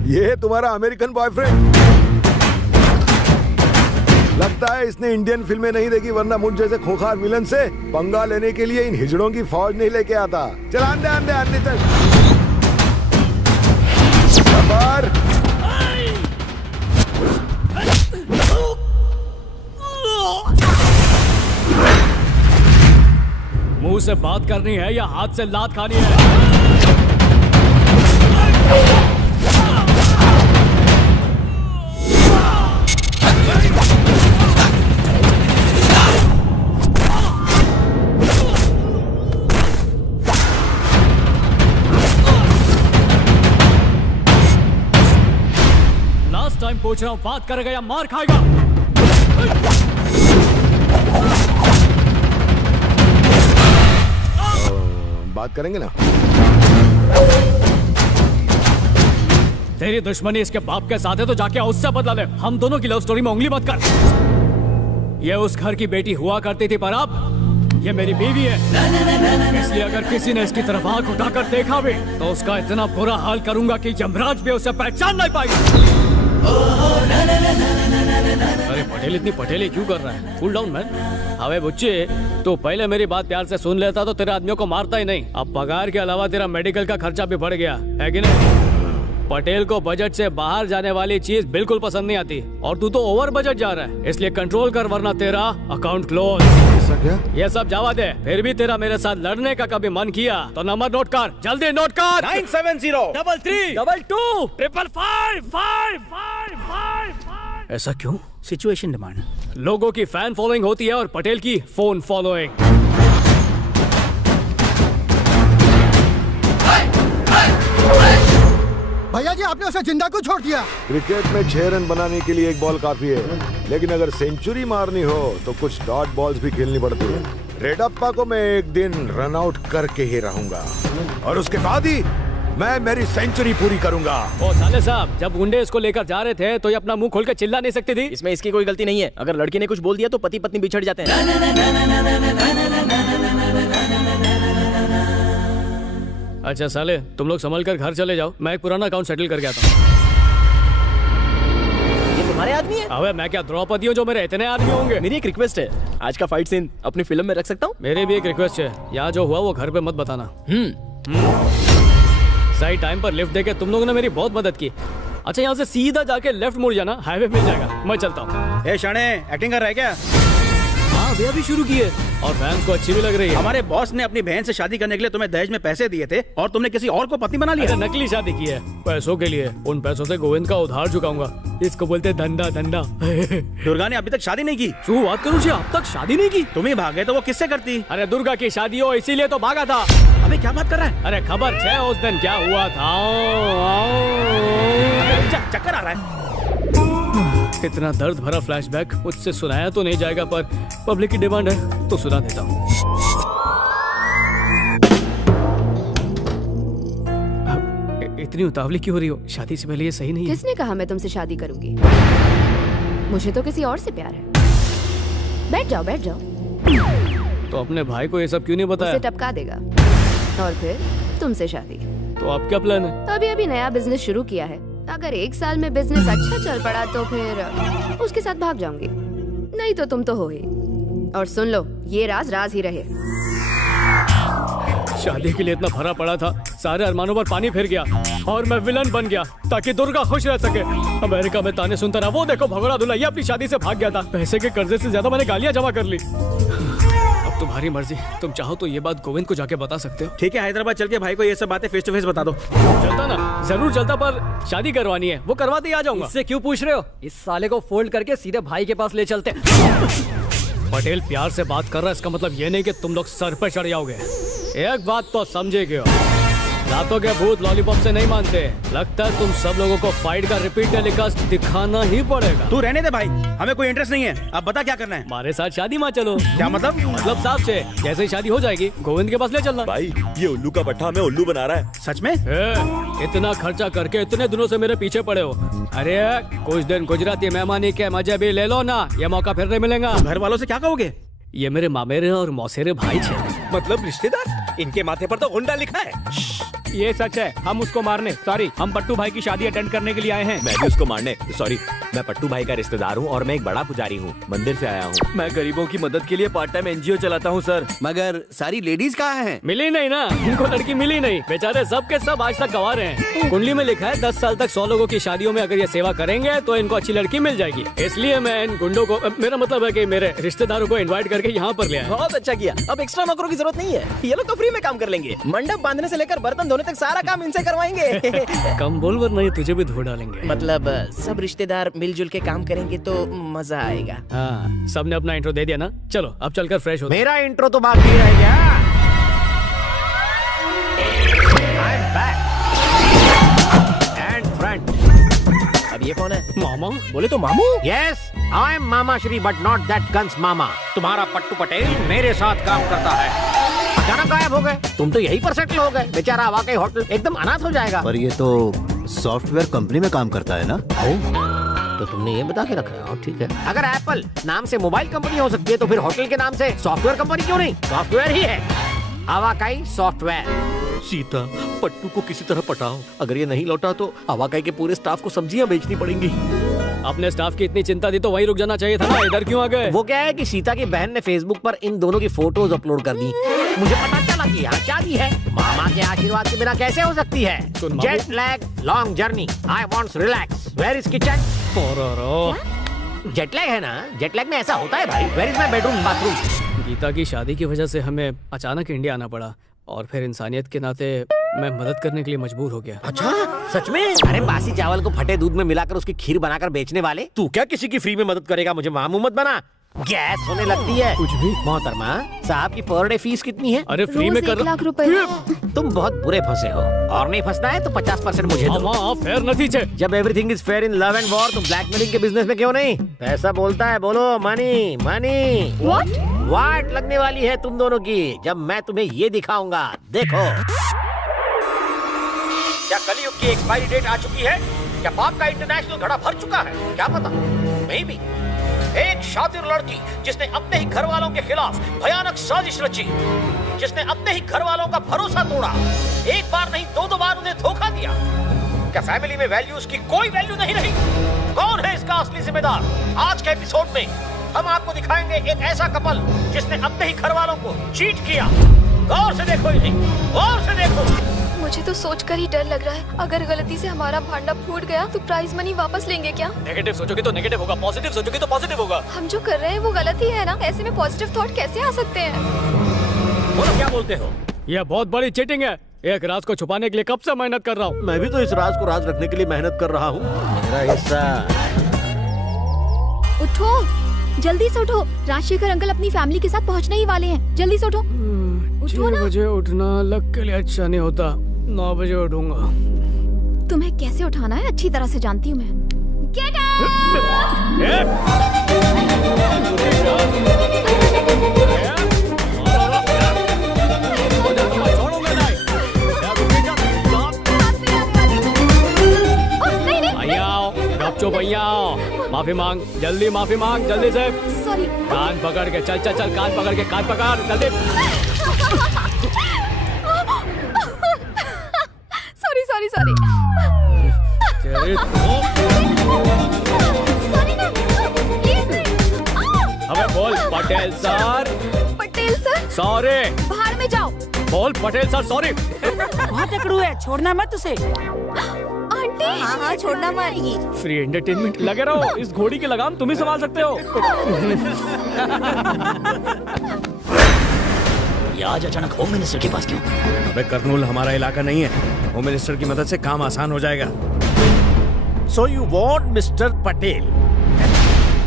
ये तुम्हारा अमेरिकन बॉयफ्रेंड लगता है। इसने इंडियन फिल्में नहीं देखी, वरना मुझ जैसे खोखार विलन से पंगा लेने के लिए इन हिजड़ों की फौज नहीं लेके आता। चल आंदे आंदे आंदे चल। मुंह से बात करनी है या हाथ से लात खानी है? टाइम पूछ रहा हूं, बात करेगा या मार खाएगा? बात करेंगे ना। तेरी दुश्मनी इसके बाप के साथ है तो जाके उससे बदला ले। हम दोनों की लव स्टोरी में उंगली मत कर। ये उस घर की बेटी हुआ करती थी, पर अब ये मेरी बीवी है। इसलिए अगर किसी ने इसकी तरफ आंख उठाकर देखा भी तो उसका इतना बुरा हाल करूंगा कि यमराज भी उसे पहचान नहीं पाएगा। अरे पटेल इतनी पटेली क्यों कर रहा है? Cool down man. अबे बुच्चे, तो पहले मेरी बात प्यार से सुन लेता तो तेरे आदमियों को मारता ही नहीं। अब पगार के अलावा तेरा मेडिकल का खर्चा भी बढ़ गया है कि नहीं? पटेल को बजट से बाहर जाने वाली चीज बिल्कुल पसंद नहीं आती, और तू तो ओवर बजट जा रहा है। इसलिए कंट्रोल कर, वरना तेरा अकाउंट क्लोज। ऐसा क्या? ये सब जावा दे। फिर भी तेरा मेरे साथ लड़ने का कभी मन किया तो नंबर नोट कर, जल्दी नोट कर। 970 333 22 555 555। ऐसा क्यों? Situation demand. लोगों की फैन फॉलोइंग होती है और पटेल की फोन फॉलोइंग। भैया जी, आपने उसे जिंदा क्यों छोड़ दिया? क्रिकेट में 6 रन बनाने के लिए 1 बॉल काफी है, लेकिन अगर सेंचुरी मारनी हो तो कुछ डॉट बॉल्स भी खेलनी पड़ती है। रेडप्पा को मैं एक दिन रन आउट करके ही रहूंगा, और उसके बाद ही मैं मेरी सेंचुरी पूरी करूंगा। ओ साले साहब, जब गुंडे इसको लेकर जा रहे थे तो ये अपना मुंह खोल के चिल्ला नहीं सकती थी? इसमें इसकी कोई गलती नहीं है। अगर लड़की ने कुछ बोल दिया तो पति पत्नी बिछड़ जाते हैं। अच्छा साले, तुम लोग संभल कर घर चले जाओ, मैं एक पुराना अकाउंट सेटल करके आता हूँ। ये तुम्हारे आदमी है? अबे मैं क्या द्रौपदी हूँ जो मेरे इतने आदमी होंगे? मेरी एक रिक्वेस्ट है, आज का फाइट सीन अपनी फिल्म में रख सकता हूँ? मेरी भी एक रिक्वेस्ट है, यहाँ जो हुआ वो घर पे मत बताना। सही टाइम पर लिफ्ट देके तुम लोगों ने मेरी बहुत मदद की। अच्छा यहाँ से सीधा जाके लेफ्ट मुड़ जाना, हाईवे मिल जाएगा। मैं चलता हूँ। ए शाणे, एक्टिंग कर रहा है क्या? हाँ भैया भी शुरू की है और फैंस को अच्छी भी लग रही है। हमारे बॉस ने अपनी बहन से शादी करने के लिए तुम्हें दहेज में पैसे दिए थे और तुमने किसी और को पत्नी बना लिया। अरे नकली शादी की है पैसों के लिए। उन पैसों से गोविंद का उधार चुकाऊंगा। इसको बोलते धंधा धंधा। दुर्गा ने अभी तक शादी नहीं की। तू बात करूँ अब तक शादी नहीं की? तुम ही भागे तो वो किससे करती? अरे दुर्गा की शादी हो इसीलिए तो भागा था। अबे क्या बात कर रहा है? अरे खबर है उस दिन क्या हुआ था। चक्कर आ रहा है। इतना दर्द भरा फ्लैशबैक मुझसे सुनाया तो नहीं जाएगा, पर पब्लिक की डिमांड है तो सुना देता हूँ। इतनी उतावली क्यों हो रही हो? शादी से पहले ये सही नहीं है। किसने कहा मैं तुमसे शादी करूंगी? मुझे तो किसी और से प्यार है। बैठ जाओ बैठ जाओ। तो अपने भाई को ये सब क्यों नहीं बताया? उसे टपका देगा और फिर तुमसे शादी। तो आप क्या प्लान है? अभी अभी नया बिजनेस शुरू किया है। अगर 1 साल में बिजनेस अच्छा चल पड़ा तो फिर उसके साथ भाग जाऊंगी, नहीं तो तुम तो हो ही। और सुन लो, ये राज राज ही रहे। शादी के लिए इतना भरा पड़ा था, सारे अरमानों पर पानी फिर गया और मैं विलन बन गया ताकि दुर्गा खुश रह सके। अमेरिका में ताने सुनता रहा, वो देखो भगोड़ा दूल्हा ये अपनी शादी से भाग गया था। पैसे के कर्जे से ज्यादा मैंने गालियां जमा कर ली। अब तुम्हारी मर्जी, तुम चाहो तो ये बात गोविंद को जाके बता सकते हो। ठीक है, हैदराबाद चल के भाई को ये सब बातें फेस टू फेस बता दो। चलता ना? जरूर चलता, पर शादी करवानी है, वो करवाते ही आ जाऊंगा। इससे क्यों पूछ रहे हो? इस साले को फोल्ड करके सीधे भाई के पास ले चलते। पटेल प्यार से बात कर रहा है, इसका मतलब ये नहीं कि तुम लोग सर पे चढ़ जाओगे। एक बात तो समझेगे हो, रातों के भूत लॉलीपॉप से नहीं मानते। लगता है तुम सब लोगों को फाइट का रिपीट टेलीकास्ट दिखाना ही पड़ेगा। तू रहने दे भाई, हमें कोई इंटरेस्ट नहीं है। अब बता क्या करना है? हमारे साथ शादी में चलो। क्या मतलब? मतलब साहब से, जैसे ही शादी हो जाएगी गोविंद के पास ले चलना। भाई ये उल्लू का पट्टा हमें उल्लू बना रहा है। सच में? इतना खर्चा करके इतने दिनों से मेरे पीछे पड़े हो। अरे कुछ दिन गुजराती मेहमानी के मजे भी ले लो ना, ये मौका फिर नहीं मिलेगा। घर वालों से क्या कहोगे? ये मेरे मामेरे और मौसेरे भाई छे। मतलब रिश्तेदार? इनके माथे पर तो होंडा लिखा है। ये सच है, हम उसको मारने सॉरी, हम पट्टू भाई की शादी अटेंड करने के लिए आए हैं। मैं भी उसको मारने सॉरी। मैं पट्टू भाई का रिश्तेदार हूँ और मैं एक बड़ा पुजारी हूँ, मंदिर से आया हूँ। मैं गरीबों की मदद के लिए पार्ट टाइम एनजीओ चलाता हूँ सर। मगर सारी लेडीज कहाँ हैं? मिली नहीं ना, इनको लड़की मिली नहीं। बेचारे सब के सब आज तक गंवा रहे हैं। कुंडली में लिखा है 10 साल तक 100 लोगों की शादियों में अगर ये सेवा करेंगे तो इनको अच्छी लड़की मिल जाएगी। इसलिए मैं इन गुंडों को, मेरा मतलब है कि मेरे रिश्तेदारों को इन्वाइट करके यहाँ पर ले आया। बहुत अच्छा किया, अब एक्स्ट्रा नौकरों की जरूरत नहीं है। ये लोग तो फ्री में काम कर लेंगे। मंडप बांधने से लेकर बर्तन धोने तक सारा काम इनसे करवाएंगे। कम बोल वरना ये तुझे भी धो डालेंगे। मतलब सब रिश्तेदार मिलजुल के काम करेंगे तो मजा आएगा। हाँ, सबने अपना इंट्रो दे दिया ना, चलो अब चलकर फ्रेश हो। मेरा इंट्रो तो बाकी रह गया। I'm back and front. अब ये कौन है? मामा? बोले तो मामू? Yes, I'm mama Shri but not that guns मामा। तुम्हारा पट्टू पटेल मेरे साथ काम करता है। अचानक गायब हो गए, तुम तो यहीं पर सेटल हो गए। बेचारा वाकई होटल एकदम अनाथ हो जाएगा। पर ये तो सॉफ्टवेयर कंपनी में काम करता है ना? तो तुमने ये बता के रखा है, और ठीक है। अगर एप्पल नाम से मोबाइल कंपनी हो सकती है तो फिर होटल के नाम से सॉफ्टवेयर कंपनी क्यों नहीं? सॉफ्टवेयर ही है, आवाकाई सॉफ्टवेयर। सीता, पट्टू को किसी तरह पटाओ। अगर ये नहीं लौटा तो आवाकाई के पूरे स्टाफ को सब्जियां बेचनी पड़ेंगी। अपने स्टाफ की इतनी चिंता थी तो वहीं रुक जाना चाहिए था ना, इधर क्यों आ गए? वो क्या है कि सीता की बहन ने फेसबुक पर इन दोनों की फोटोज अपलोड कर दी। मुझे पता चला कि यहाँ शादी है। मामा के आशीर्वाद के बिना कैसे हो सकती है? Jet lag, long journey, I wants relax. Where is kitchen? Jet lag है ना, जेट लैग में ऐसा होता है भाई। Where is my bedroom bathroom? Geeta की शादी की वजह से हमें अचानक इंडिया आना पड़ा और फिर इंसानियत के नाते मैं मदद करने के लिए मजबूर हो गया। अच्छा सच में? अरे बासी चावल को फटे दूध में मिलाकर उसकी खीर बनाकर बेचने वाले, तू क्या किसी की फ्री में मदद करेगा? मुझे मामू मत बना, गैस होने लगती है। कुछ भी। मोहतरमा साहब की पर डे फीस कितनी है? अरे फ्री में कर 1 लाख रुपए। तुम बहुत बुरे फंसे हो, और नहीं फंसना है तो 50% मुझे दो। फेयर नहीं थे। जब everything is fair in love and war तो ब्लैकमेलिंग के बिजनेस में क्यों नहीं? पैसा बोलता है, बोलो मनी मनी। वाट लगने वाली है तुम दोनों की जब मैं तुम्हें ये दिखाऊंगा, देखो। क्या कलयुग की एक्सपायरी डेट आ चुकी है? क्या पाप का इंटरनेशनल घड़ा भर चुका है? क्या पता, मे भी। एक शातिर लड़की जिसने अपने ही घर वालों के खिलाफ भयानक साजिश रची, जिसने अपने ही घर वालों का भरोसा तोड़ा, एक बार क्या फैमिली में वैल्यूज की कोई वैल्यू नहीं रही? कौन है इसका असली जिम्मेदार? आज के एपिसोड में हम आपको दिखाएंगे एक ऐसा कपल जिसने अपने ही घर वालों को चीट किया। गौर से देखो इन्हें, गौर से देखो। मुझे तो सोचकर ही डर लग रहा है, अगर गलती से हमारा भांडा फूट गया तो प्राइज मनी वापस लेंगे क्या? नेगेटिव सोचोगे तो नेगेटिव होगा, पॉजिटिव सोचोगे तो पॉजिटिव होगा। हम जो कर रहे हैं वो गलत ही है ना, ऐसे में पॉजिटिव थॉट कैसे आ सकते हैं? बोलो क्या बोलते हो? यह बहुत बड़ी चीटिंग है। एक राज को छुपाने के लिए कब से मेहनत कर रहा हूँ। मैं भी तो इस राज को राज रखने के लिए मेहनत कर रहा हूँ। मेरा हिस्सा। उठो, जल्दी से उठो। राजशेखर अंकल अपनी फैमिली के साथ पहुंचने ही वाले हैं, जल्दी से उठो। उठो 6 ना। बजे उठना लग के लिए अच्छा नहीं होता। 9 बजे उठूंगा। तुम्हें कैसे उठाना है अच्छी तरह से जानती हूँ मैं। Get चुप भैया, माफी मांग, जल्दी माफी मांग, जल्दी से। सॉरी। कान पकड़ के चल चल चल, कान पकड़ के, कान पकड़ जल्दी। Sorry sorry sorry. अबे बोल Patel sir. Patel sir. Sorry. बाहर में जाओ। बोल पटेल सर सॉरी। बहुत अकड़ू है, छोड़ना मत उसे। आंटी। हाँ छोड़ना मत। फ्री एंटरटेनमेंट लगे रहो, इस घोड़ी की लगाम तुम ही संभाल सकते हो। ये आज अचानक होम मिनिस्टर के पास क्यों? अबे कर्नूल हमारा इलाका नहीं है, होम मिनिस्टर की मदद से काम आसान हो जाएगा। So you want mister Patel?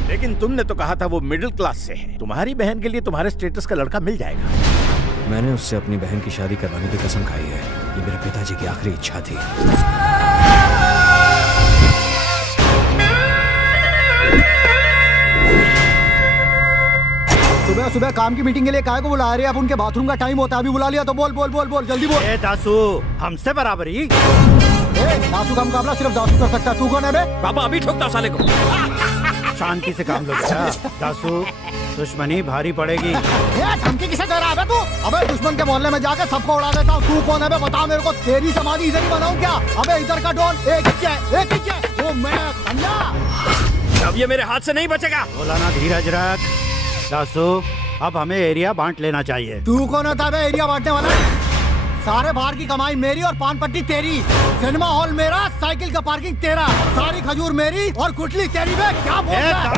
लेकिन तुमने तो कहा था वो मिडिल क्लास से है। तुम्हारी बहन के लिए तुम्हारे स्टेटस का लड़का मिल जाएगा। मैंने उससे अपनी बहन की शादी करवाने की कसम खाई है। ये मेरे पिताजी की आखिरी इच्छा थी। सुबह सुबह काम की मीटिंग के लिए काहे को बुला रहे हैं? अब उनके बाथरूम का टाइम होता है, अभी बुला लिया तो बोल बोल बोल बोल जल्दी बोल। दासू हमसे बराबरी। दासू का मुकाबला सिर्फ दासू कर सकता है। तू कौन है बे? पापा अभी ठोकता साले को। शांति से काम लो बेटा। दासू दुश्मनी भारी पड़ेगी। धमकी किसे दे रहा है तू? अबे दुश्मन के मोहल्ले में जाकर सबको उड़ा देता हूँ। तू कौन है बे? बता मेरे को। तेरी समाधि इधर ही बनाऊं क्या? अबे इधर का डॉन एक ही है। वो मैं समझा। अब ये मेरे हाथ से नहीं बचेगा। बोला ना धीरज रख। दासू अब हमें एरिया बांट लेना चाहिए। तू कौन होता है एरिया बांटने वाला? सारे बाहर की कमाई मेरी और पान पट्टी तेरी। सिनेमा हॉल मेरा, साइकिल का पार्किंग तेरा, सारी खजूर मेरी और कुटली तेरी। में क्या बोल रहा है?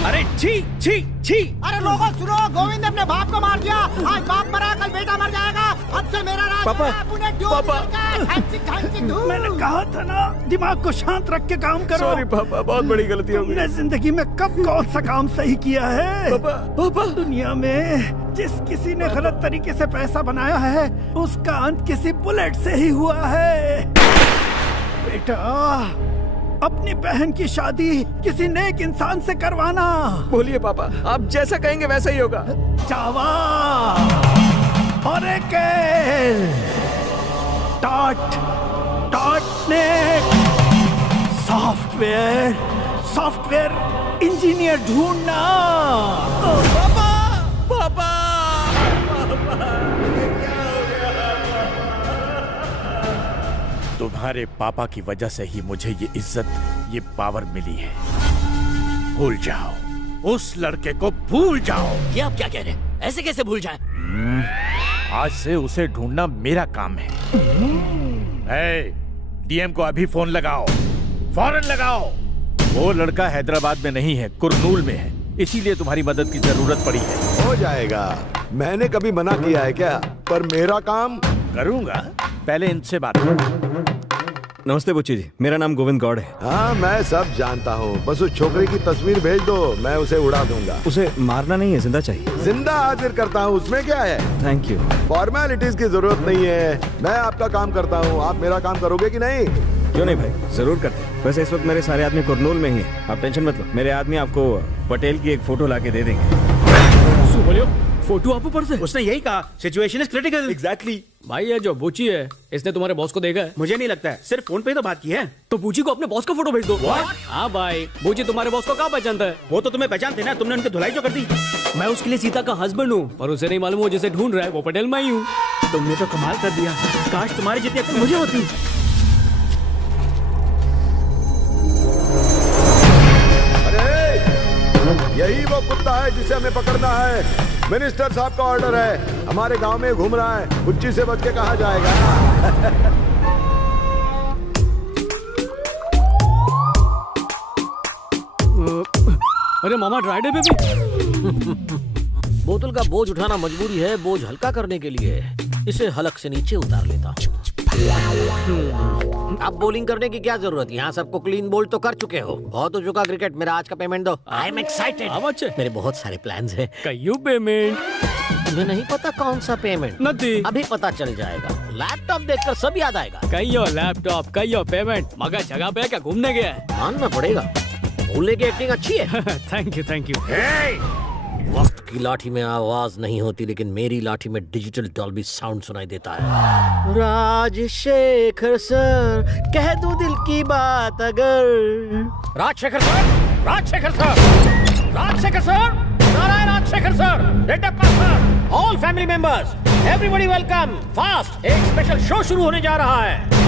अरे छी छी छी। अरे लोगों सुनो, गोविंद ने अपने बाप को मार दिया। आज बाप मरा कल बेटा मर जाएगा। अब से मेरा राज पापा, मैंने कहा था ना दिमाग को शांत रख के काम करो। सॉरी पापा, बहुत बड़ी गलती हो गई। तुमने जिंदगी में कब कौन सा काम सही किया है? पापा दुनिया में जिस किसी ने गलत तरीके से पैसा बनाया है उसका अंत किसी बुलेट से ही हुआ है। बेटा अपनी बहन की शादी किसी नेक इंसान से करवाना। बोलिए पापा, आप जैसा कहेंगे वैसा ही होगा। जावा और एक .NET सॉफ्टवेयर इंजीनियर ढूंढना। पापा तुम्हारे पापा की वजह से ही मुझे ये इज्जत, ये पावर मिली है। भूल जाओ उस लड़के को, भूल जाओ। ये आप क्या कह रहे हैं? ऐसे कैसे भूल जाएं? आज से उसे ढूंढना मेरा काम है। डीएम को अभी फोन लगाओ, फौरन लगाओ। वो लड़का हैदराबाद में नहीं है, कुरनूल में है, इसीलिए तुम्हारी मदद की जरूरत पड़ी है। हो जाएगा। मैंने कभी मना किया है क्या? पर मेरा काम करूंगा। पहले इनसे बात करो। नमस्ते बुच्ची जी, मेरा नाम गोविंद गौड़ है। हाँ मैं सब जानता हूँ, बस उस छोकरे की तस्वीर भेज दो, मैं उसे उड़ा दूंगा। उसे मारना नहीं है, जिंदा चाहिए। जिंदा हाजिर करता हूँ, उसमें क्या है? Thank you. फॉर्मेलिटीज की जरूरत नहीं है, मैं आपका काम करता हूँ। आप मेरा काम करोगे कि नहीं? क्यों नहीं भाई, जरूर करते हैं। वैसे इस वक्त मेरे सारे आदमी कुरनूल में ही है, आप टेंशन मत लो। मेरे आदमी आपको पटेल की एक फोटो लाके दे देंगे। बोलियो, फोटो आप ऊपर से? उसने यही कहा, सिचुएशन इज क्रिटिकल। एग्जैक्टली। भाई ये जो बूची है इसने तुम्हारे बॉस को देखा है? मुझे नहीं लगता है, सिर्फ फोन पे ही तो बात की है। तो बूची को अपने बॉस का फोटो भेज दो। हाँ भाई, बूची तुम्हारे बॉस को कहाँ पहचानता है? वो तो तुम्हें पहचानते ना, तुमने उनकी धुलाई जो कर दी। मैं उसके लिए सीता का हस्बैंड हूँ, पर उसे नहीं मालूम वो जिसे ढूंढ रहा है वो पटेल मैं ही हूँ। तुमने तो कमाल कर दिया, काश तुम्हारी जितनी अक्ल मुझे होती। यही वो कुत्ता है जिसे हमें पकड़ना है। मिनिस्टर साहब का ऑर्डर है, हमारे गांव में घूम रहा है, बुच्ची से बच के कहाँ जाएगा। अरे मामा ड्राई डे पे भी बोतल का बोझ उठाना मजबूरी है, बोझ हल्का करने के लिए इसे हलक से नीचे उतार लेता हूँ। अब बोलिंग करने की क्या जरूरत, यहाँ सबको क्लीन बोल्ड तो कर चुके हो। बहुत हो चुका क्रिकेट, मेरा आज का पेमेंट दो। I am excited. मेरे बहुत सारे प्लान्स हैं। कयू पेमेंट? तुम्हें नहीं पता कौन सा पेमेंट? नहीं। अभी पता चल जाएगा, लैपटॉप देखकर सब याद आएगा। कयो लैपटॉप, कयो पेमेंट। मगर जगह पे क्या घूमने गया है? मानना पड़ेगा, भूलने की एक्टिंग अच्छी है। Thank you thank you. वक्त की लाठी में आवाज नहीं होती, लेकिन मेरी लाठी में डिजिटल डॉल्बी साउंड सुनाई देता है। राजशेखर सर, कह दूं दिल की बात अगर। Rajashekhar sir, Rajashekhar sir, Rajashekhar sir, Narayan Rajashekhar sir, Reddappa sir, all family members, everybody welcome. Fast एक स्पेशल शो शुरू होने जा रहा है।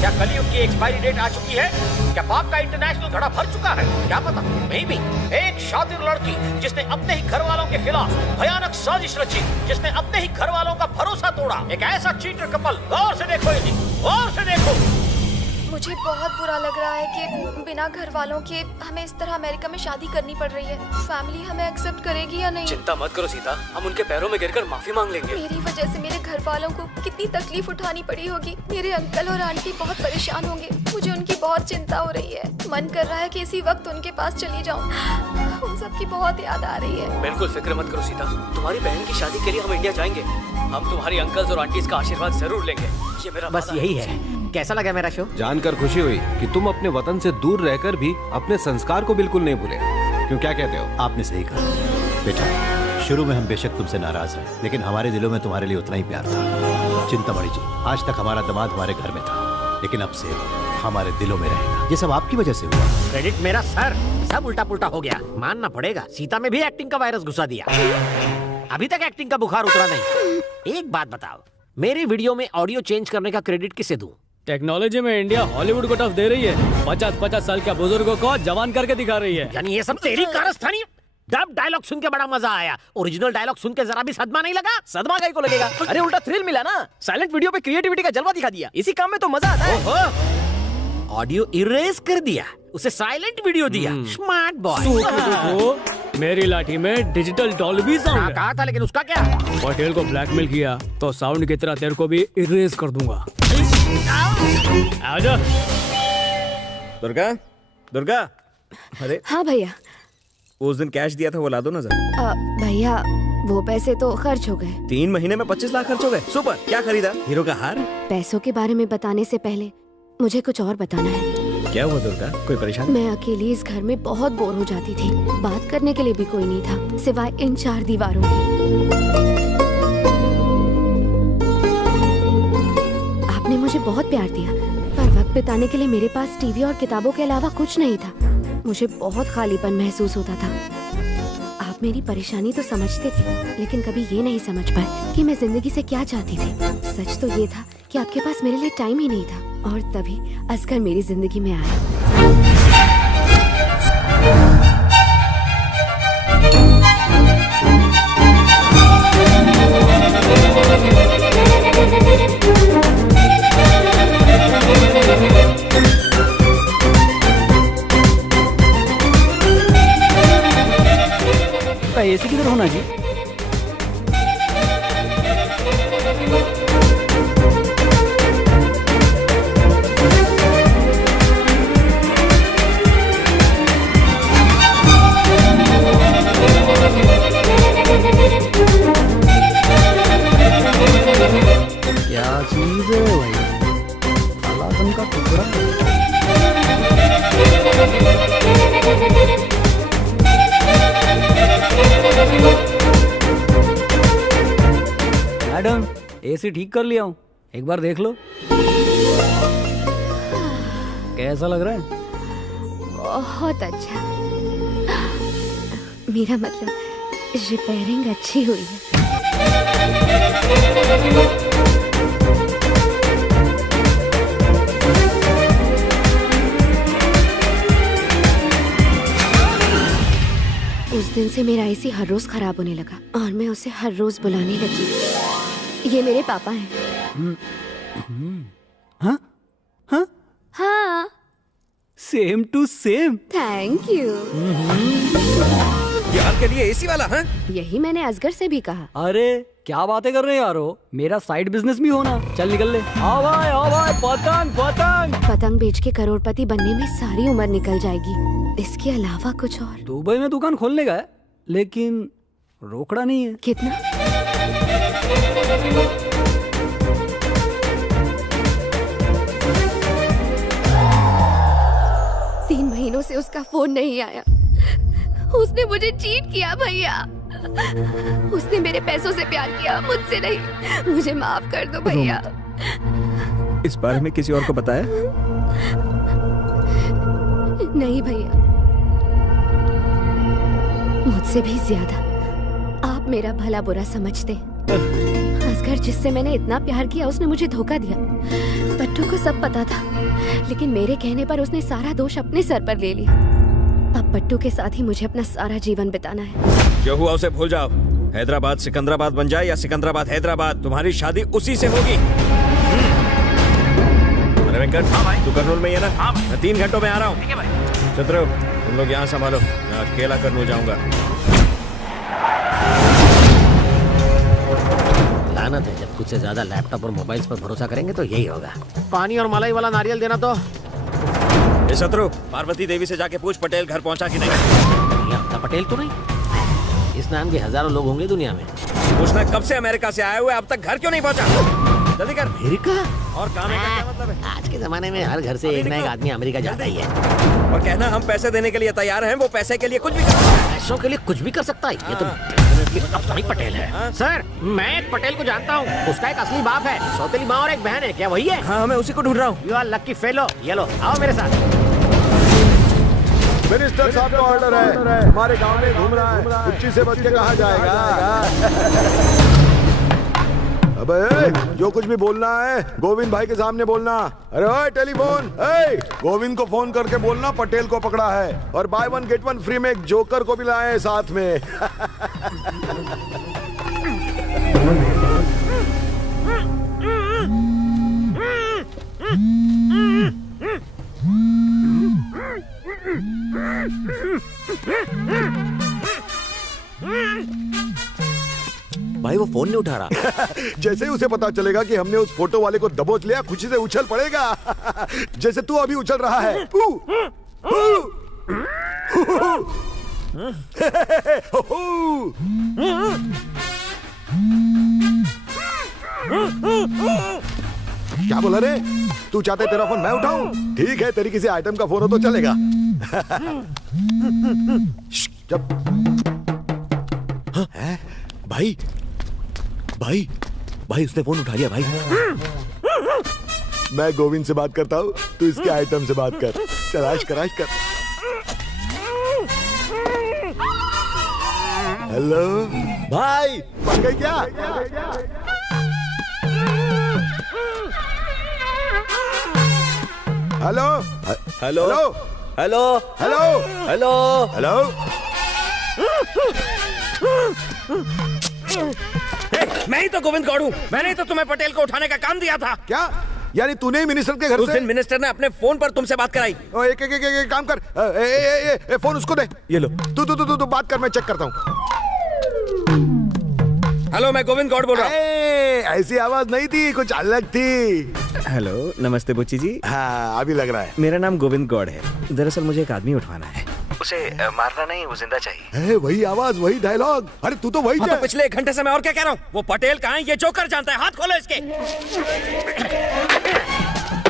क्या कलयुग की एक्सपायरी डेट आ चुकी है? क्या पाप का इंटरनेशनल घड़ा भर चुका है? क्या पता, मे बी एक शातिर लड़की जिसने अपने ही घर वालों के खिलाफ भयानक साजिश रची, जिसने अपने ही घर वालों का भरोसा तोड़ा, एक ऐसा चीटर कपल। गौर से देखो इन्हें, गौर से देखो। मुझे बहुत बुरा लग रहा है कि बिना घर वालों के हमें इस तरह अमेरिका में शादी करनी पड़ रही है। फैमिली हमें एक्सेप्ट करेगी या नहीं? चिंता मत करो सीता, हम उनके पैरों में गिरकर माफी मांग लेंगे। मेरी वजह से मेरे घर वालों को कितनी तकलीफ उठानी पड़ी होगी। मेरे अंकल और आंटी बहुत परेशान होंगे। मुझे उनकी बहुत चिंता हो रही है। मन कर रहा है कि इसी वक्त उनके पास चली जाऊं। उन सबकी बहुत याद आ रही है। बिल्कुल फिक्र मत करो सीता, तुम्हारी बहन की शादी के लिए हम इंडिया जाएंगे। हम तुम्हारी अंकल्स और आंटीज का आशीर्वाद जरूर लेंगे, ये मेरा बस यही है। कैसा लगा मेरा शो? जानकर खुशी हुई कि तुम अपने वतन से दूर रहकर भी अपने संस्कार को बिल्कुल नहीं भूले। क्यों, क्या कहते हो? आपने सही कहा बेटा। शुरू में हम बेशक तुमसे नाराज हैं, लेकिन हमारे दिलों में तुम्हारे लिए उतना ही प्यार था। चिंतामणि जी, आज तक हमारा दामाद हमारे घर में था, लेकिन अब से हमारे दिलों में रहेगा। ये सब आपकी वजह से हुआ। क्रेडिट मेरा सर, सब उल्टा पुल्टा हो गया। मानना पड़ेगा, सीता में भी एक्टिंग का वायरस घुसा दिया। अभी तक एक्टिंग का बुखार उतरा नहीं। एक बात बताओ, मेरी वीडियो में ऑडियो चेंज करने का क्रेडिट किसे दूं? टेक्नोलॉजी में इंडिया हॉलीवुड को टफ दे रही है। 50-50 साल के बुजुर्गों को जवान करके दिखा रही है। यानी ये सब तेरी कारस्तानी? डब डायलॉग सुन के बड़ा मजा आया, ओरिजिनल डायलॉग सुन के जरा भी सदमा नहीं लगा। सदमा कहीं को लगेगा? अरे उल्टा थ्रिल मिला ना। साइलेंट वीडियो पे क्रिएटिविटी का जलवा दिखा दिया। इसी काम में तो मजा आता है। ऑडियो इरेज कर दिया, उसे साइलेंट वीडियो दिया। Smart boy. मेरी लाठी में डिजिटल डॉल्बी साउंड कहा था, लेकिन उसका क्या? पटेल को ब्लैकमेल किया तो साउंड की तरह तेरे को भी इरेज कर दूंगा। आजा। दुर्गा, दुर्गा। अरे हाँ भैया। उस दिन कैश दिया था वो ला दो ना जरा। भैया वो पैसे तो खर्च हो गए। 3 महीने में 25 लाख खर्च हो गए। सुपर। क्या खरीदा? हीरो का हार? पैसों के बारे में बताने से पहले मुझे कुछ और बताना है। क्या हुआ दुर्गा, कोई परेशानी? मैं अकेली इस घर में बहुत बोर हो जाती थी। बात करने के लिए भी कोई नहीं था सिवाय इन 4 दीवारों के। आपने मुझे बहुत प्यार दिया, पर वक्त बिताने के लिए मेरे पास टीवी और किताबों के अलावा कुछ नहीं था। मुझे बहुत खालीपन महसूस होता था। आप मेरी परेशानी तो समझते थे, लेकिन कभी ये नहीं समझ पाए कि मैं जिंदगी से क्या चाहती थी। सच तो ये था कि आपके पास मेरे लिए टाइम ही नहीं था, और तभी असगर मेरी जिंदगी में आया। एसी किधर होना जी? क्या चीज है भाई, कालापन का टुकड़ा। मैडम एसी ठीक कर लिया हूँ, एक बार देख लो। कैसा लग रहा है? बहुत अच्छा। मेरा मतलब रिपेयरिंग अच्छी हुई है। उस दिन से मेरा एसी हर रोज खराब होने लगा और मैं उसे हर रोज बुलाने लगी। ये मेरे पापा हैं। हाँ हाँ हाँ, same to same. Thank you. प्यार के लिए एसी वाला? हाँ, यही मैंने असगर से भी कहा। अरे क्या बातें कर रहे हैं यारो, मेरा साइड बिजनेस भी होना। चल निकल ले। आओ भाई पतंग पतंग। पतंग बेच के करोड़पति बनने में सारी उम्र निकल जाएगी, इसके अलावा कुछ और। दुबई में दुकान खोलने का है, लेकिन रोकड़ा नहीं है। कितना? तीन महीनों से उसका फोन नहीं आया। उसने मुझे चीट किया भैया। उसने मेरे पैसों से प्यार किया, मुझसे नहीं। मुझे माफ कर दो भैया। इस बारे में किसी और को बताया? नहीं भैया, मुझसे भी ज्यादा आप मेरा भला बुरा समझते हैं। असगर जिससे मैंने इतना प्यार किया, उसने मुझे धोखा दिया। पट्टू को सब पता था, लेकिन मेरे कहने पर उसने सारा दोष अपने सर पर ले लिया। अब पट्टू के साथ ही मुझे अपना सारा जीवन बिताना है। जो हुआ उसे भूल जाओ। हैदराबाद सिकंदराबाद बन जाए या सिकंदराबाद हैदराबाद, तुम्हारी शादी उसी से होगी। अरे वेंकट, हाँ भाई, तू कर्नूल में ही है ना? हाँ भाई। मैं 3 घंटों में आ रहा हूँ। ठीक है भाई। चतुर, तुम लोग यहाँ संभालो, मैं अकेला कर्नूल जाऊंगा। लानत है, जब खुद से ज्यादा लैपटॉप और मोबाइल्स पर भरोसा करेंगे तो यही होगा। पानी और मलाई वाला नारियल देना तो। ये शत्रु, पार्वती देवी से जाके पूछ पटेल घर पहुंचा कि नहीं। अपना पटेल तो नहीं? इस नाम के हजारों लोग होंगे दुनिया में। पूछना कब से अमेरिका से आए हुए, अब तक घर क्यों नहीं पहुंचा? जल्दी कर। अमेरिका? और काम का क्या मतलब है? आज के जमाने में हर घर से एक ना एक आदमी अमेरिका जाता ही है। और कहना हम पैसे देने के लिए तैयार हैं, वो पैसे के लिए कुछ भी कर सकता है। पैसों के लिए कुछ भी कर सकता है। ये तो अपना ही पटेल है। सर, मैं एक पटेल को जानता हूँ। उसका एक असली बाप है, सौतेली माँ और एक बहन है। क्या वही है? हाँ, मैं उसी को ढूंढ रहा हूँ। You are lucky fellow. ये लो, आओ मेरे साथ। मिनिस्टर साहब का ऑर्डर है, हमारे गांव में घूम रहा है। कुच्ची से बच के कहाँ जाएगा? अबे जो कुछ भी बोलना है गोविंद भाई के सामने बोलना। अरे ओए टेलीफोन, गोविंद को फोन करके बोलना पटेल को पकड़ा है, और बाय 1 गेट 1 फ्री में एक जोकर को भी लाए साथ में। भाई वो फोन नहीं उठा रहा। जैसे ही उसे पता चलेगा कि हमने उस फोटो वाले को दबोच लिया, खुशी से उछल पड़ेगा। जैसे तू अभी उछल रहा है। क्या बोला रे? तू चाहते तेरा फोन मैं उठाऊं? ठीक है, तेरी किसी आइटम का फोन हो तो चलेगा। जब भाई भाई भाई उसने फोन उठा लिया भाई। मैं गोविंद से बात करता हूँ, तू इसके आइटम से बात कर। चल आश कर। हेलो भाई, बन गई क्या? Hello hello hello hello hello hello. मैं ही तो गोविंद गौड़ हूँ। मैंने ही तो तुम्हें पटेल को उठाने का काम दिया था। क्या यानी तूने ही मिनिस्टर के घर उस से? दिन मिनिस्टर ने अपने फोन पर तुमसे बात कराई। एक काम कर, ए, फोन उसको दे। ये लो। तू बात कर, मैं चेक करता हूँ। हेलो, मैं गोविंद गौड़ बोल रहा हूँ। ऐसी आवाज नहीं थी, कुछ अलग थी। हेलो, नमस्ते बुच्ची जी। हाँ, अभी लग रहा है। मेरा नाम गोविंद गौड़ है। दरअसल मुझे एक आदमी उठवाना है। उसे मारना नहीं, वो जिंदा चाहिए। वही आवाज, वही डायलॉग। अरे तू तो वही तो पिछले 1 घंटे से मैं और क्या कह रहा हूँ। वो पटेल कहाँ है ये जोकर जानता है। हाथ खोलो इसके।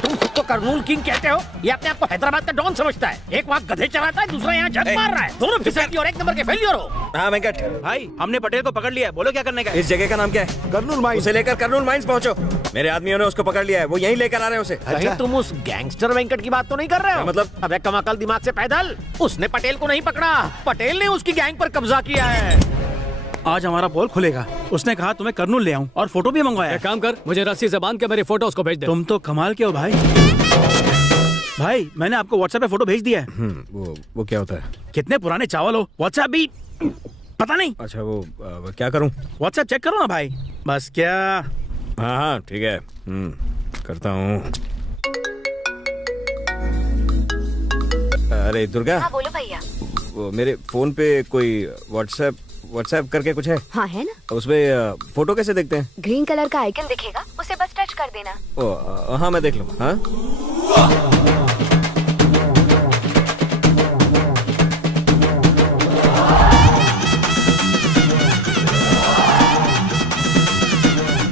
तुम खुद को कर्नूल किंग कहते हो, ये अपने आप को हैदराबाद का डॉन समझता है। एक वहाँ गधे चलाता है, दूसरा यहाँ जग मार रहा है। दोनों फिसलती और एक नंबर के फेलियर हो। हाँ वेंकट भाई, हमने पटेल को पकड़ लिया है, बोलो क्या करने का है? इस जगह का नाम क्या है? कर्नूल माइंस। उसे लेकर कर्नूल माइंस पहुंचो। मेरे आदमियों ने उसको पकड़ लिया है, वो यहीं लेकर आ रहे हैं उसे। कहीं तुम उस गैंगस्टर वेंकट की बात तो नहीं कर रहे हो? मतलब? अबे कमाकल दिमाग से पैदल, उसने पटेल को नहीं पकड़ा, पटेल ने उसकी गैंग पर कब्जा किया है। आज हमारा पोल खुलेगा। उसने कहा तुम्हें कर्नूल ले आऊं और फोटो भी मंगवाया। एक काम कर, मुझे रस्सी से बांध के मेरे फोटो उसको भेज दे। तुम तो कमाल के हो भाई। भाई मैंने आपको व्हाट्सएप पे फोटो भेज दिया है। वो क्या होता है? कितने पुराने चावल हो, व्हाट्सएप भी पता नहीं। अच्छा वो क्या करूं? व्हाट्सएप चेक करो ना भाई। बस क्या? हाँ ठीक है, करता हूँ। अरे दुर्गा। हाँ बोलो भैया। वो मेरे फोन पे कोई व्हाट्सएप करके कुछ है? हाँ है ना। उसमें फोटो कैसे देखते हैं? ग्रीन कलर का आइकन दिखेगा, उसे बस टच कर देना। ओ हाँ मैं देख लूँगा। हाँ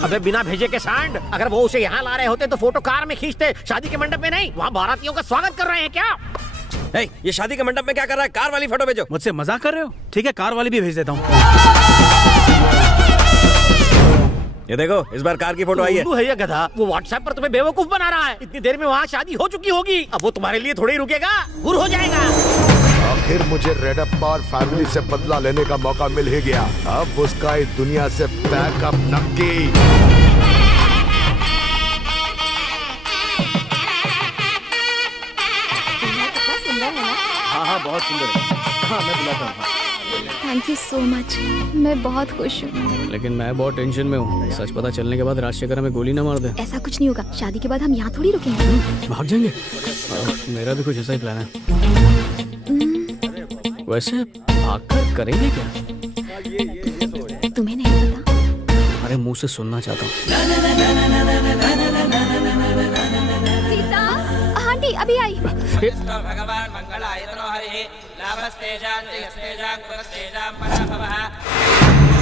अबे बिना भेजे के सांड, अगर वो उसे यहाँ ला रहे होते तो फोटो कार में खींचते, शादी के मंडप में नहीं। वहाँ बारातियों का स्वागत कर रहे हैं क्या? ये शादी के मंडप में क्या कर रहा है? कार वाली फोटो भेजो। मुझसे मजाक कर रहे हो? ठीक है, कार वाली भी भेज देता हूँ। ये देखो, इस बार कार की फोटो आई है। तू है ये गधा, वो व्हाट्सएप पर तुम्हें बेवकूफ बना रहा है। इतनी देर में वहाँ शादी हो चुकी होगी, अब वो तुम्हारे लिए थोड़ी रुकेगा, गुर हो जाएगा। आखिर मुझे रेडप्पा और फैमिली से बदला लेने का मौका मिल ही गया। अब उसका इस दुनिया से पैकअप नक्की। हाँ बहुत सुंदर है। हाँ मैं बुलाता हूँ। थैंक यू सो मच, मैं बहुत खुश हूँ। लेकिन मैं बहुत टेंशन में हूँ। सच पता चलने के बाद राजशेखर हमें गोली ना मार दे। ऐसा कुछ नहीं होगा, शादी के बाद हम यहाँ थोड़ी रुकेंगे। भाग जाएंगे। मेरा भी कुछ ऐसा ही प्लान है। वैसे भागकर करेंगे क्या? तुम्हें नहीं पता? अरे मुंह से सुनना चाहता हूँ। सीता, आंटी अभी आई। भगवान मंगलायतनो हरि लाभस्तेजां पुरस्तेजां पराभवः।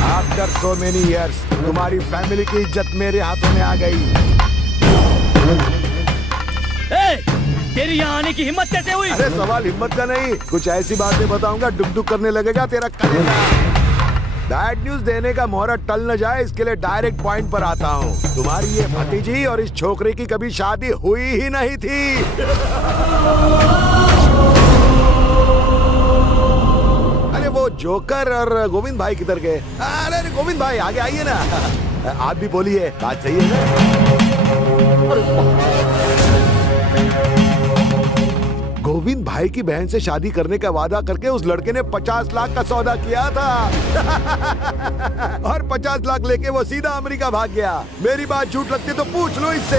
आफ्टर सो मेनी इयर्स तुम्हारी फैमिली की इज्जत मेरे हाथों में आ गई। तेरी यहाँ आने की हिम्मत कैसे हुई? अरे सवाल हिम्मत का नहीं, कुछ ऐसी बातें बताऊंगा डुक डुक करने लगेगा तेरा कलेजा। बैड न्यूज देने का मुहूर्त टल न जाए, इसके लिए डायरेक्ट पॉइंट पर आता हूँ। तुम्हारी ये भतीजी और इस छोकरे की कभी शादी हुई ही नहीं थी। अरे वो जोकर और गोविंद भाई किधर गए? अरे गोविंद भाई आगे आइए ना। आप भी बोलिए, बात सही है ना? गोविंद भाई की बहन से शादी करने का वादा करके उस लड़के ने 50 लाख का सौदा किया था। और 50 लाख लेके वो सीधा अमेरिका भाग गया। मेरी बात झूठ लगती तो पूछ लो इससे।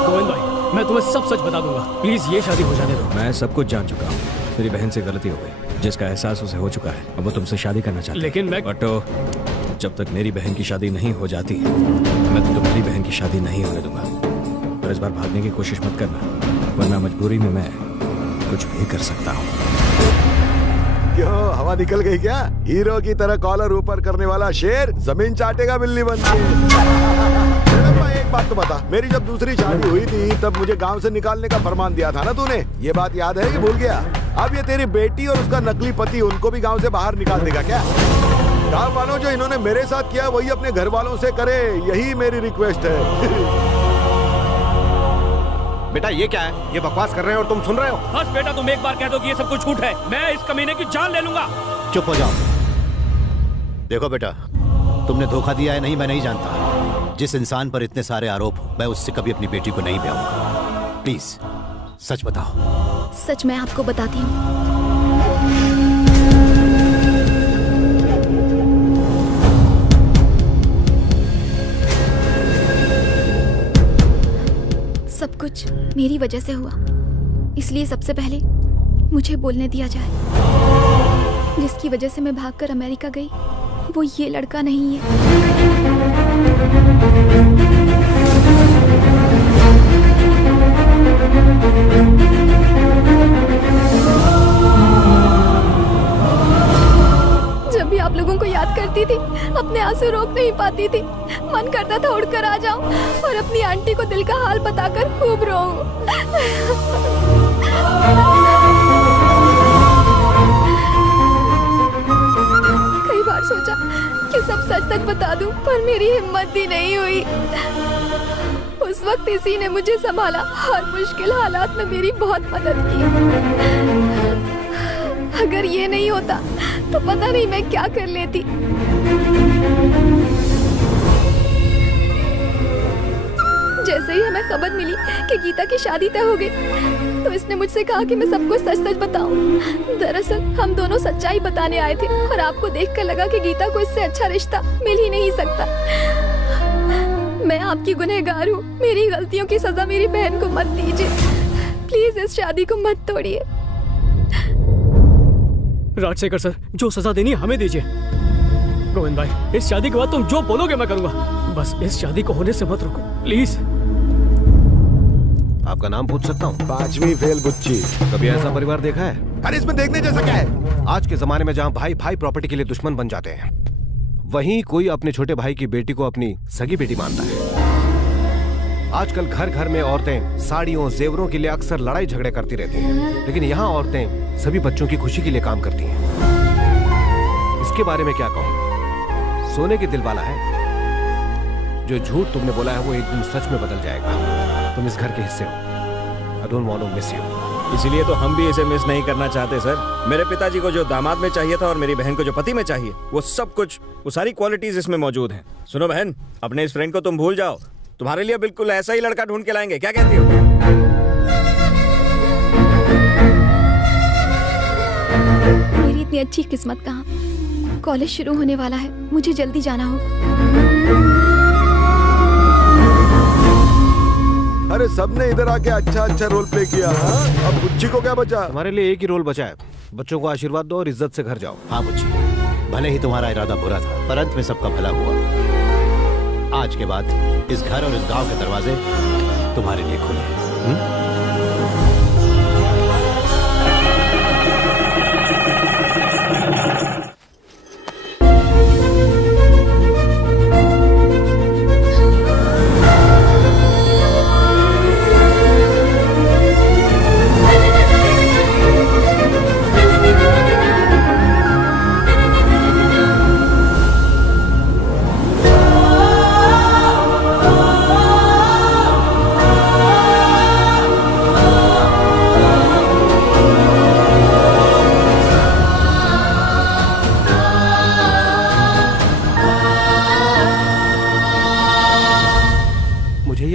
गोविंद भाई, मैं तुम्हें सब सच बता दूंगा, प्लीज ये शादी हो जाने दो। मैं सब कुछ जान चुका हूँ। मेरी बहन से गलती हो गई, जिसका एहसास उसे हो चुका है। अब वो तुमसे शादी करना चाहती है। लेकिन मैं जब तक मेरी बहन की शादी नहीं हो जाती, मैं तुम्हारी बहन की शादी नहीं होने दूंगा। और इस बार भागने की कोशिश मत करना, वरना मजबूरी में मैं कुछ भी कर सकता हूँ। क्यों, हवा निकल गई क्या? हीरो की तरह कॉलर ऊपर करने वाला शेर जमीन चाटेगा बिल्ली बन के। एक बात तो बता, मेरी जब दूसरी शादी हुई थी तब मुझे गांव से निकालने का फरमान दिया था ना तूने? ये बात याद है कि भूल गया? अब ये तेरी बेटी और उसका नकली पति, उनको भी गांव से बाहर निकाल देगा क्या? गांव वालों, जो इन्होंने मेरे साथ किया वही अपने घर वालों से करे, यही मेरी रिक्वेस्ट है। बेटा ये क्या है? ये बकवास कर रहे हैं और तुम सुन रहे हो? बस बेटा, तुम एक बार कह दो कि ये सब कुछ झूठ है, मैं इस कमीने की जान ले लूंगा। चुप हो जाओ। देखो बेटा, तुमने धोखा दिया है नहीं, मैं नहीं जानता। जिस इंसान पर इतने सारे आरोप हो, मैं उससे कभी अपनी बेटी को नहीं ब्याहूंगा। प्लीज सच बताओ। सच मैं आपको बताती हूँ। सब कुछ मेरी वजह से हुआ, इसलिए सबसे पहले मुझे बोलने दिया जाए। जिसकी वजह से मैं भागकर अमेरिका गई, वो ये लड़का नहीं है। जब भी आप लोगों को याद करती थी, अपने आंसू रोक नहीं पाती थी। मन करता था उड़कर आ जाऊं और अपनी आंटी को दिल का हाल बताकर खूब रोऊं। कई बार सोचा कि सब सच सच बता दूं, पर मेरी हिम्मत भी नहीं हुई। उस वक्त इसी ने मुझे संभाला और मुश्किल हालात में मेरी बहुत मदद की। अगर ये नहीं होता तो पता नहीं मैं क्या कर लेती। जैसे ही हमें खबर मिली कि गीता की शादी तय हो गई, तो इसने मुझसे कहा कि मैं सबको सच सच बताऊं। दरअसल हम दोनों सच्चाई बताने आए थे और आपको देखकर लगा कि गीता को इससे अच्छा रिश्ता मिल ही नहीं सकता। मैं आपकी गुनहगार हूँ, मेरी गलतियों की सजा मेरी बहन को मत दीजिए। प्लीज इस शादी को मत तोड़िए। राजशेखर सर, जो सजा देनी है हमें दीजिए। गोविंद भाई, इस शादी के बाद तुम जो बोलोगे मैं करूंगा, बस इस शादी को होने से मत रोको प्लीज। आपका नाम पूछ सकता हूँ? 5वीं फेल बुच्ची। कभी ऐसा परिवार देखा है? अरे इसमें देखने जैसा क्या है? आज के जमाने में जहाँ भाई भाई प्रॉपर्टी के लिए दुश्मन बन जाते हैं, वहीं कोई अपने छोटे भाई की बेटी को अपनी सगी बेटी मानता है। आजकल घर घर में औरतें साड़ियों जेवरों के लिए अक्सर लड़ाई झगड़े करती रहती हैं, लेकिन यहाँ औरतें सभी बच्चों की खुशी के लिए काम करती हैं। इसके बारे में क्या कहूँ? सोने के दिल वाला है। जो झूठ तुमने बोला है वो एक दिन सच में बदल जाएगा। तुम इस घर के हिस्से हो। I don't want to miss you. इसीलिए तो हम भी इसे मिस नहीं करना चाहते सर। मेरे पिताजी को जो दामाद में चाहिए था और मेरी बहन को जो पति में चाहिए, वो सब कुछ, वो सारी क्वालिटीज इसमें मौजूद हैं। सुनो बहन, अपने इस फ्रेंड को तुम भूल जाओ, तुम्हारे लिए बिल्कुल ऐसा ही लड़का ढूंढ के लाएंगे। क्या कहती हो? मेरी इतनी अच्छी किस्मत कहाँ। कॉलेज शुरू होने वाला है, मुझे जल्दी जाना होगा। अरे सबने इधर आके अच्छा अच्छा रोल प्ले किया। अब बुच्ची को क्या बचा? हमारे लिए एक ही रोल बचा है। बच्चों को आशीर्वाद दो और इज्जत से घर जाओ। हाँ बुच्ची, भले ही तुम्हारा इरादा बुरा था, पर अंत में सबका भला हुआ। आज के बाद इस घर और इस गांव के दरवाजे तुम्हारे लिए खुले हैं।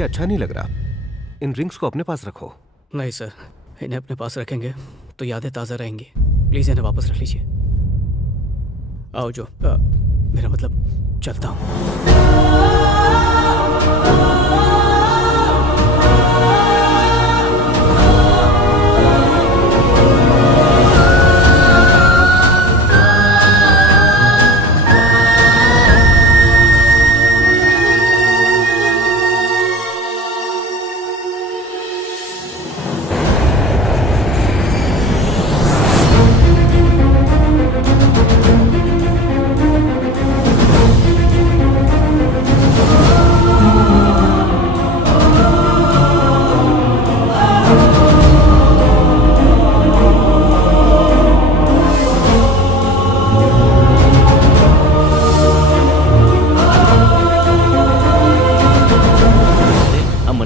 अच्छा नहीं लग रहा। इन रिंग्स को अपने पास रखो। नहीं सर, इन्हें अपने पास रखेंगे तो यादें ताज़ा रहेंगी। प्लीज़ इन्हें वापस रख लीजिए। आओ जो मेरा मतलब चलता हूँ।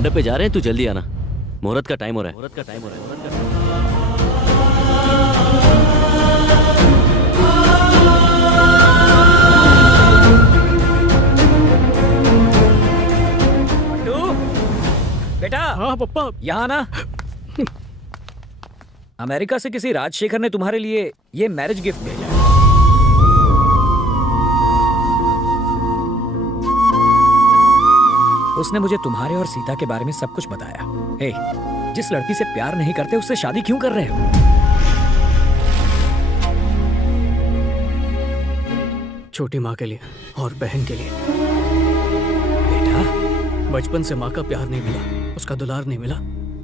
पे जा रहे हैं, तू जल्दी आना, मुहूर्त का टाइम हो रहा है। मुहूर्त का टाइम हो रहा है। बेटा। हाँ पप्पा, यहाँ ना। अमेरिका से किसी राजशेखर ने तुम्हारे लिए ये मैरिज गिफ्ट भेजा है। उसने मुझे तुम्हारे और सीता के बारे में सब कुछ बताया। हे, जिस लड़की से प्यार नहीं करते उससे शादी क्यों कर रहे हो? छोटी माँ के लिए और बहन के लिए। बेटा, बचपन से माँ का प्यार नहीं मिला, उसका दुलार नहीं मिला,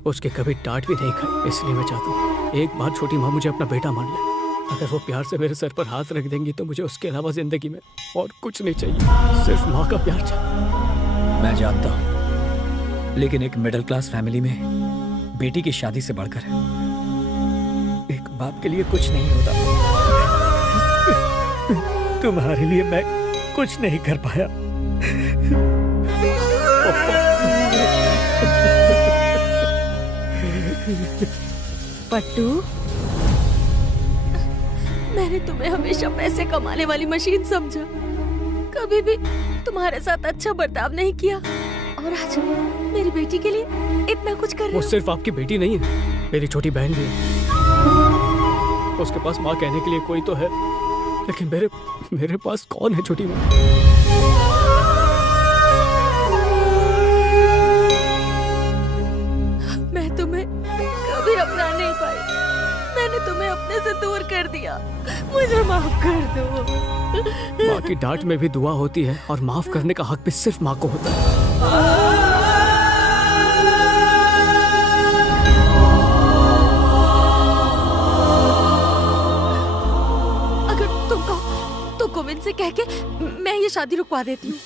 उसके कभी डांट भी नहीं खाई। इसलिए मैं चाहता हूँ एक बार छोटी माँ मुझे अपना बेटा मान ले। अगर वो प्यार से मेरे सर पर हाथ रख देंगी तो मुझे उसके अलावा जिंदगी में और कुछ नहीं चाहिए, सिर्फ माँ का प्यार चाहिए। मैं जानता हूँ, लेकिन एक मिडिल क्लास फैमिली में बेटी की शादी से बढ़कर एक बाप के लिए कुछ नहीं होता। तुम्हारे लिए मैं कुछ नहीं कर पाया। पट्टू, मैंने तुम्हें हमेशा पैसे कमाने वाली मशीन समझा, कभी भी तुम्हारे साथ अच्छा बर्ताव नहीं किया, और आज मेरी बेटी के लिए इतना कुछ कर रहे वो हो। सिर्फ आपकी बेटी नहीं है, मेरी छोटी बहन भी है। उसके पास माँ कहने के लिए कोई तो है, लेकिन मेरे पास कौन है छोटी माँ? मैं तुम्हें कभी अपना नहीं पाई, मैंने तुम्हें अपने से दूर कर दिया, मुझे माफ कर दो। माँ की डांट में भी दुआ होती है, और माफ करने का हक भी सिर्फ माँ को होता है। गोविंद से कह के मैं ये शादी रुकवा देती हूँ।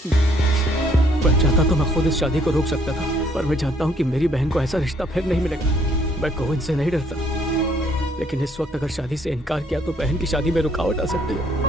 मैं चाहता तो मैं खुद इस शादी को रोक सकता था, पर मैं जानता हूँ कि मेरी बहन को ऐसा रिश्ता फिर नहीं मिलेगा। मैं गोविंद से नहीं डरता, लेकिन इस वक्त अगर शादी से इनकार किया तो बहन की शादी में रुकावट आ सकती है।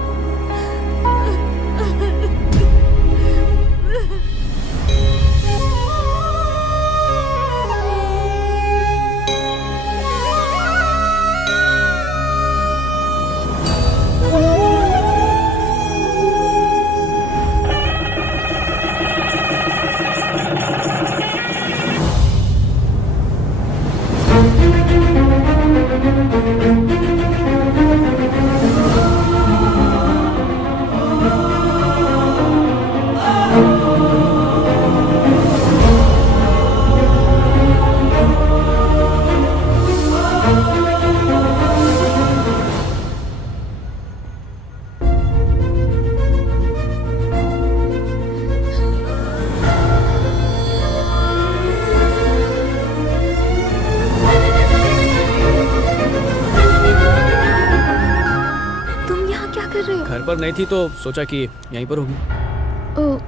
घर पर नहीं थी तो सोचा कि यहीं पर होगी।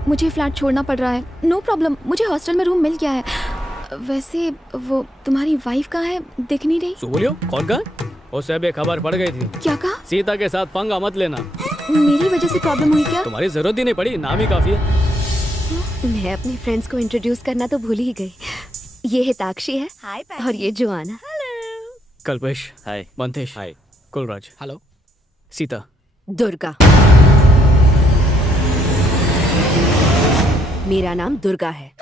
मुझे फ्लैट छोड़ना पड़ रहा है। नो प्रॉब्लम, मुझे हॉस्टल में रूम मिल गया है। वैसे वो तुम्हारी वाइफ कहाँ है, दिख नहीं रही। सो बोलियो, कौन कहा? उससे भी खबर पड़ गई थी। क्या कहा? सीता के साथ पंगा मत लेना। मेरी वजह से प्रॉब्लम हुई क्या? तुम्हारी जरूरत ही नहीं पड़ी, नाम ही काफी है। मैं अपने फ्रेंड्स को इंट्रोड्यूस करना तो भूल ही गई। ये हिताक्षी है और ये जोआना। कल्पेश, हाय। मंथेश, हाय। कुलराज, हेलो। सीता, दुर्गा। मेरा नाम दुर्गा है।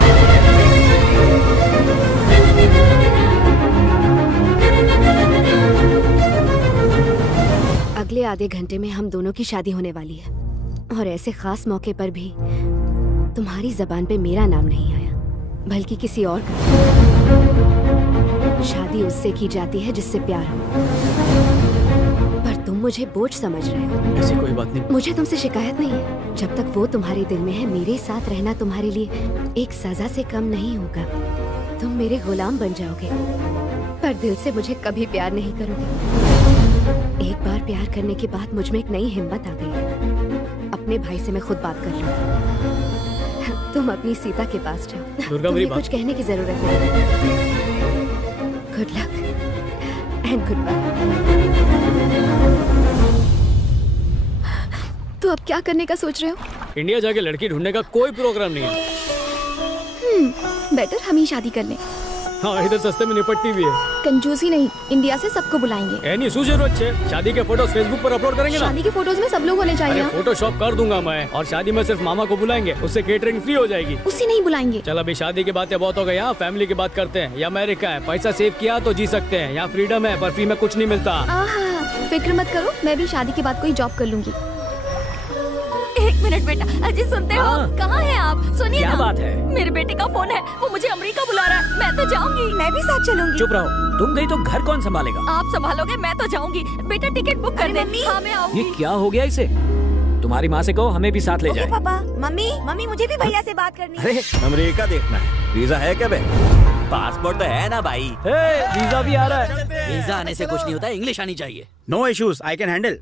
अगले आधे घंटे में हम दोनों की शादी होने वाली है, और ऐसे खास मौके पर भी तुम्हारी जबान पे मेरा नाम नहीं आया, बल्कि किसी और का। शादी उससे की जाती है जिससे प्यार हो, पर तुम मुझे बोझ समझ रहे हो। ऐसी कोई बात नहीं। मुझे तुमसे शिकायत नहीं है। जब तक वो तुम्हारे दिल में है, मेरे साथ रहना तुम्हारे लिए एक सजा से कम नहीं होगा। तुम मेरे गुलाम बन जाओगे, पर दिल से मुझे कभी प्यार नहीं करोगे। एक बार प्यार करने के बाद मुझ में एक नई हिम्मत आ गई है। अपने भाई से मैं खुद बात कर लूंगी। तुम अपनी सीता के पास जाओ। तुम्हें कुछ कहने की जरूरत नहीं। Good luck and goodbye. तो अब क्या करने का सोच रहे हो? इंडिया जाके लड़की ढूंढने का कोई प्रोग्राम नहीं है। बेटर हम ही शादी कर लें। हाँ, इधर सस्ते में निपटती भी है। कंजूसी नहीं, इंडिया से सबको बुलाएंगे। एनी जरूरत है। शादी के फोटोज फेसबुक पर अपलोड करेंगे ना। शादी के फोटोज में सब लोग होने चाहिए। फोटोशॉप कर दूंगा मैं, और शादी में सिर्फ मामा को बुलाएंगे, उससे केटरिंग फ्री हो जाएगी। उसे नहीं बुलाएंगे। चल अभी शादी की बातें बहुत हो गई, यहाँ फैमिली की बात करते हैं। ये अमेरिका है, पैसा सेव किया तो जी सकते हैं। यहाँ फ्रीडम है, पर फ्री में कुछ नहीं मिलता। फिक्र मत करो, मैं भी शादी के बाद कोई जॉब कर लूंगी। एक मिनट बेटा, अजी सुनते हो? कहाँ हैं आप? सुनिए क्या ना। बात है? मेरे बेटे का फोन है, वो मुझे अमेरिका बुला रहा है। मैं तो जाऊंगी। मैं भी साथ चलूंगी। चुप रहो, तुम गई तो घर कौन संभालेगा? आप संभालोगे, मैं तो जाऊंगी। बेटा टिकट बुक कर दे। हाँ मैं आऊंगी। ये क्या हो गया इसे? तुम्हारी माँ से कहो हमें भी साथ ले जाए। पापा, मम्मी मुझे भी भैया से बात करनी है। अरे अमेरिका देखना है, वीजा है क्या बे? पासपोर्ट तो है ना भाई। वीजा भी आ रहा है। वीजा आने से कुछ नहीं होता, इंग्लिश आनी चाहिए। No issues, I can handle.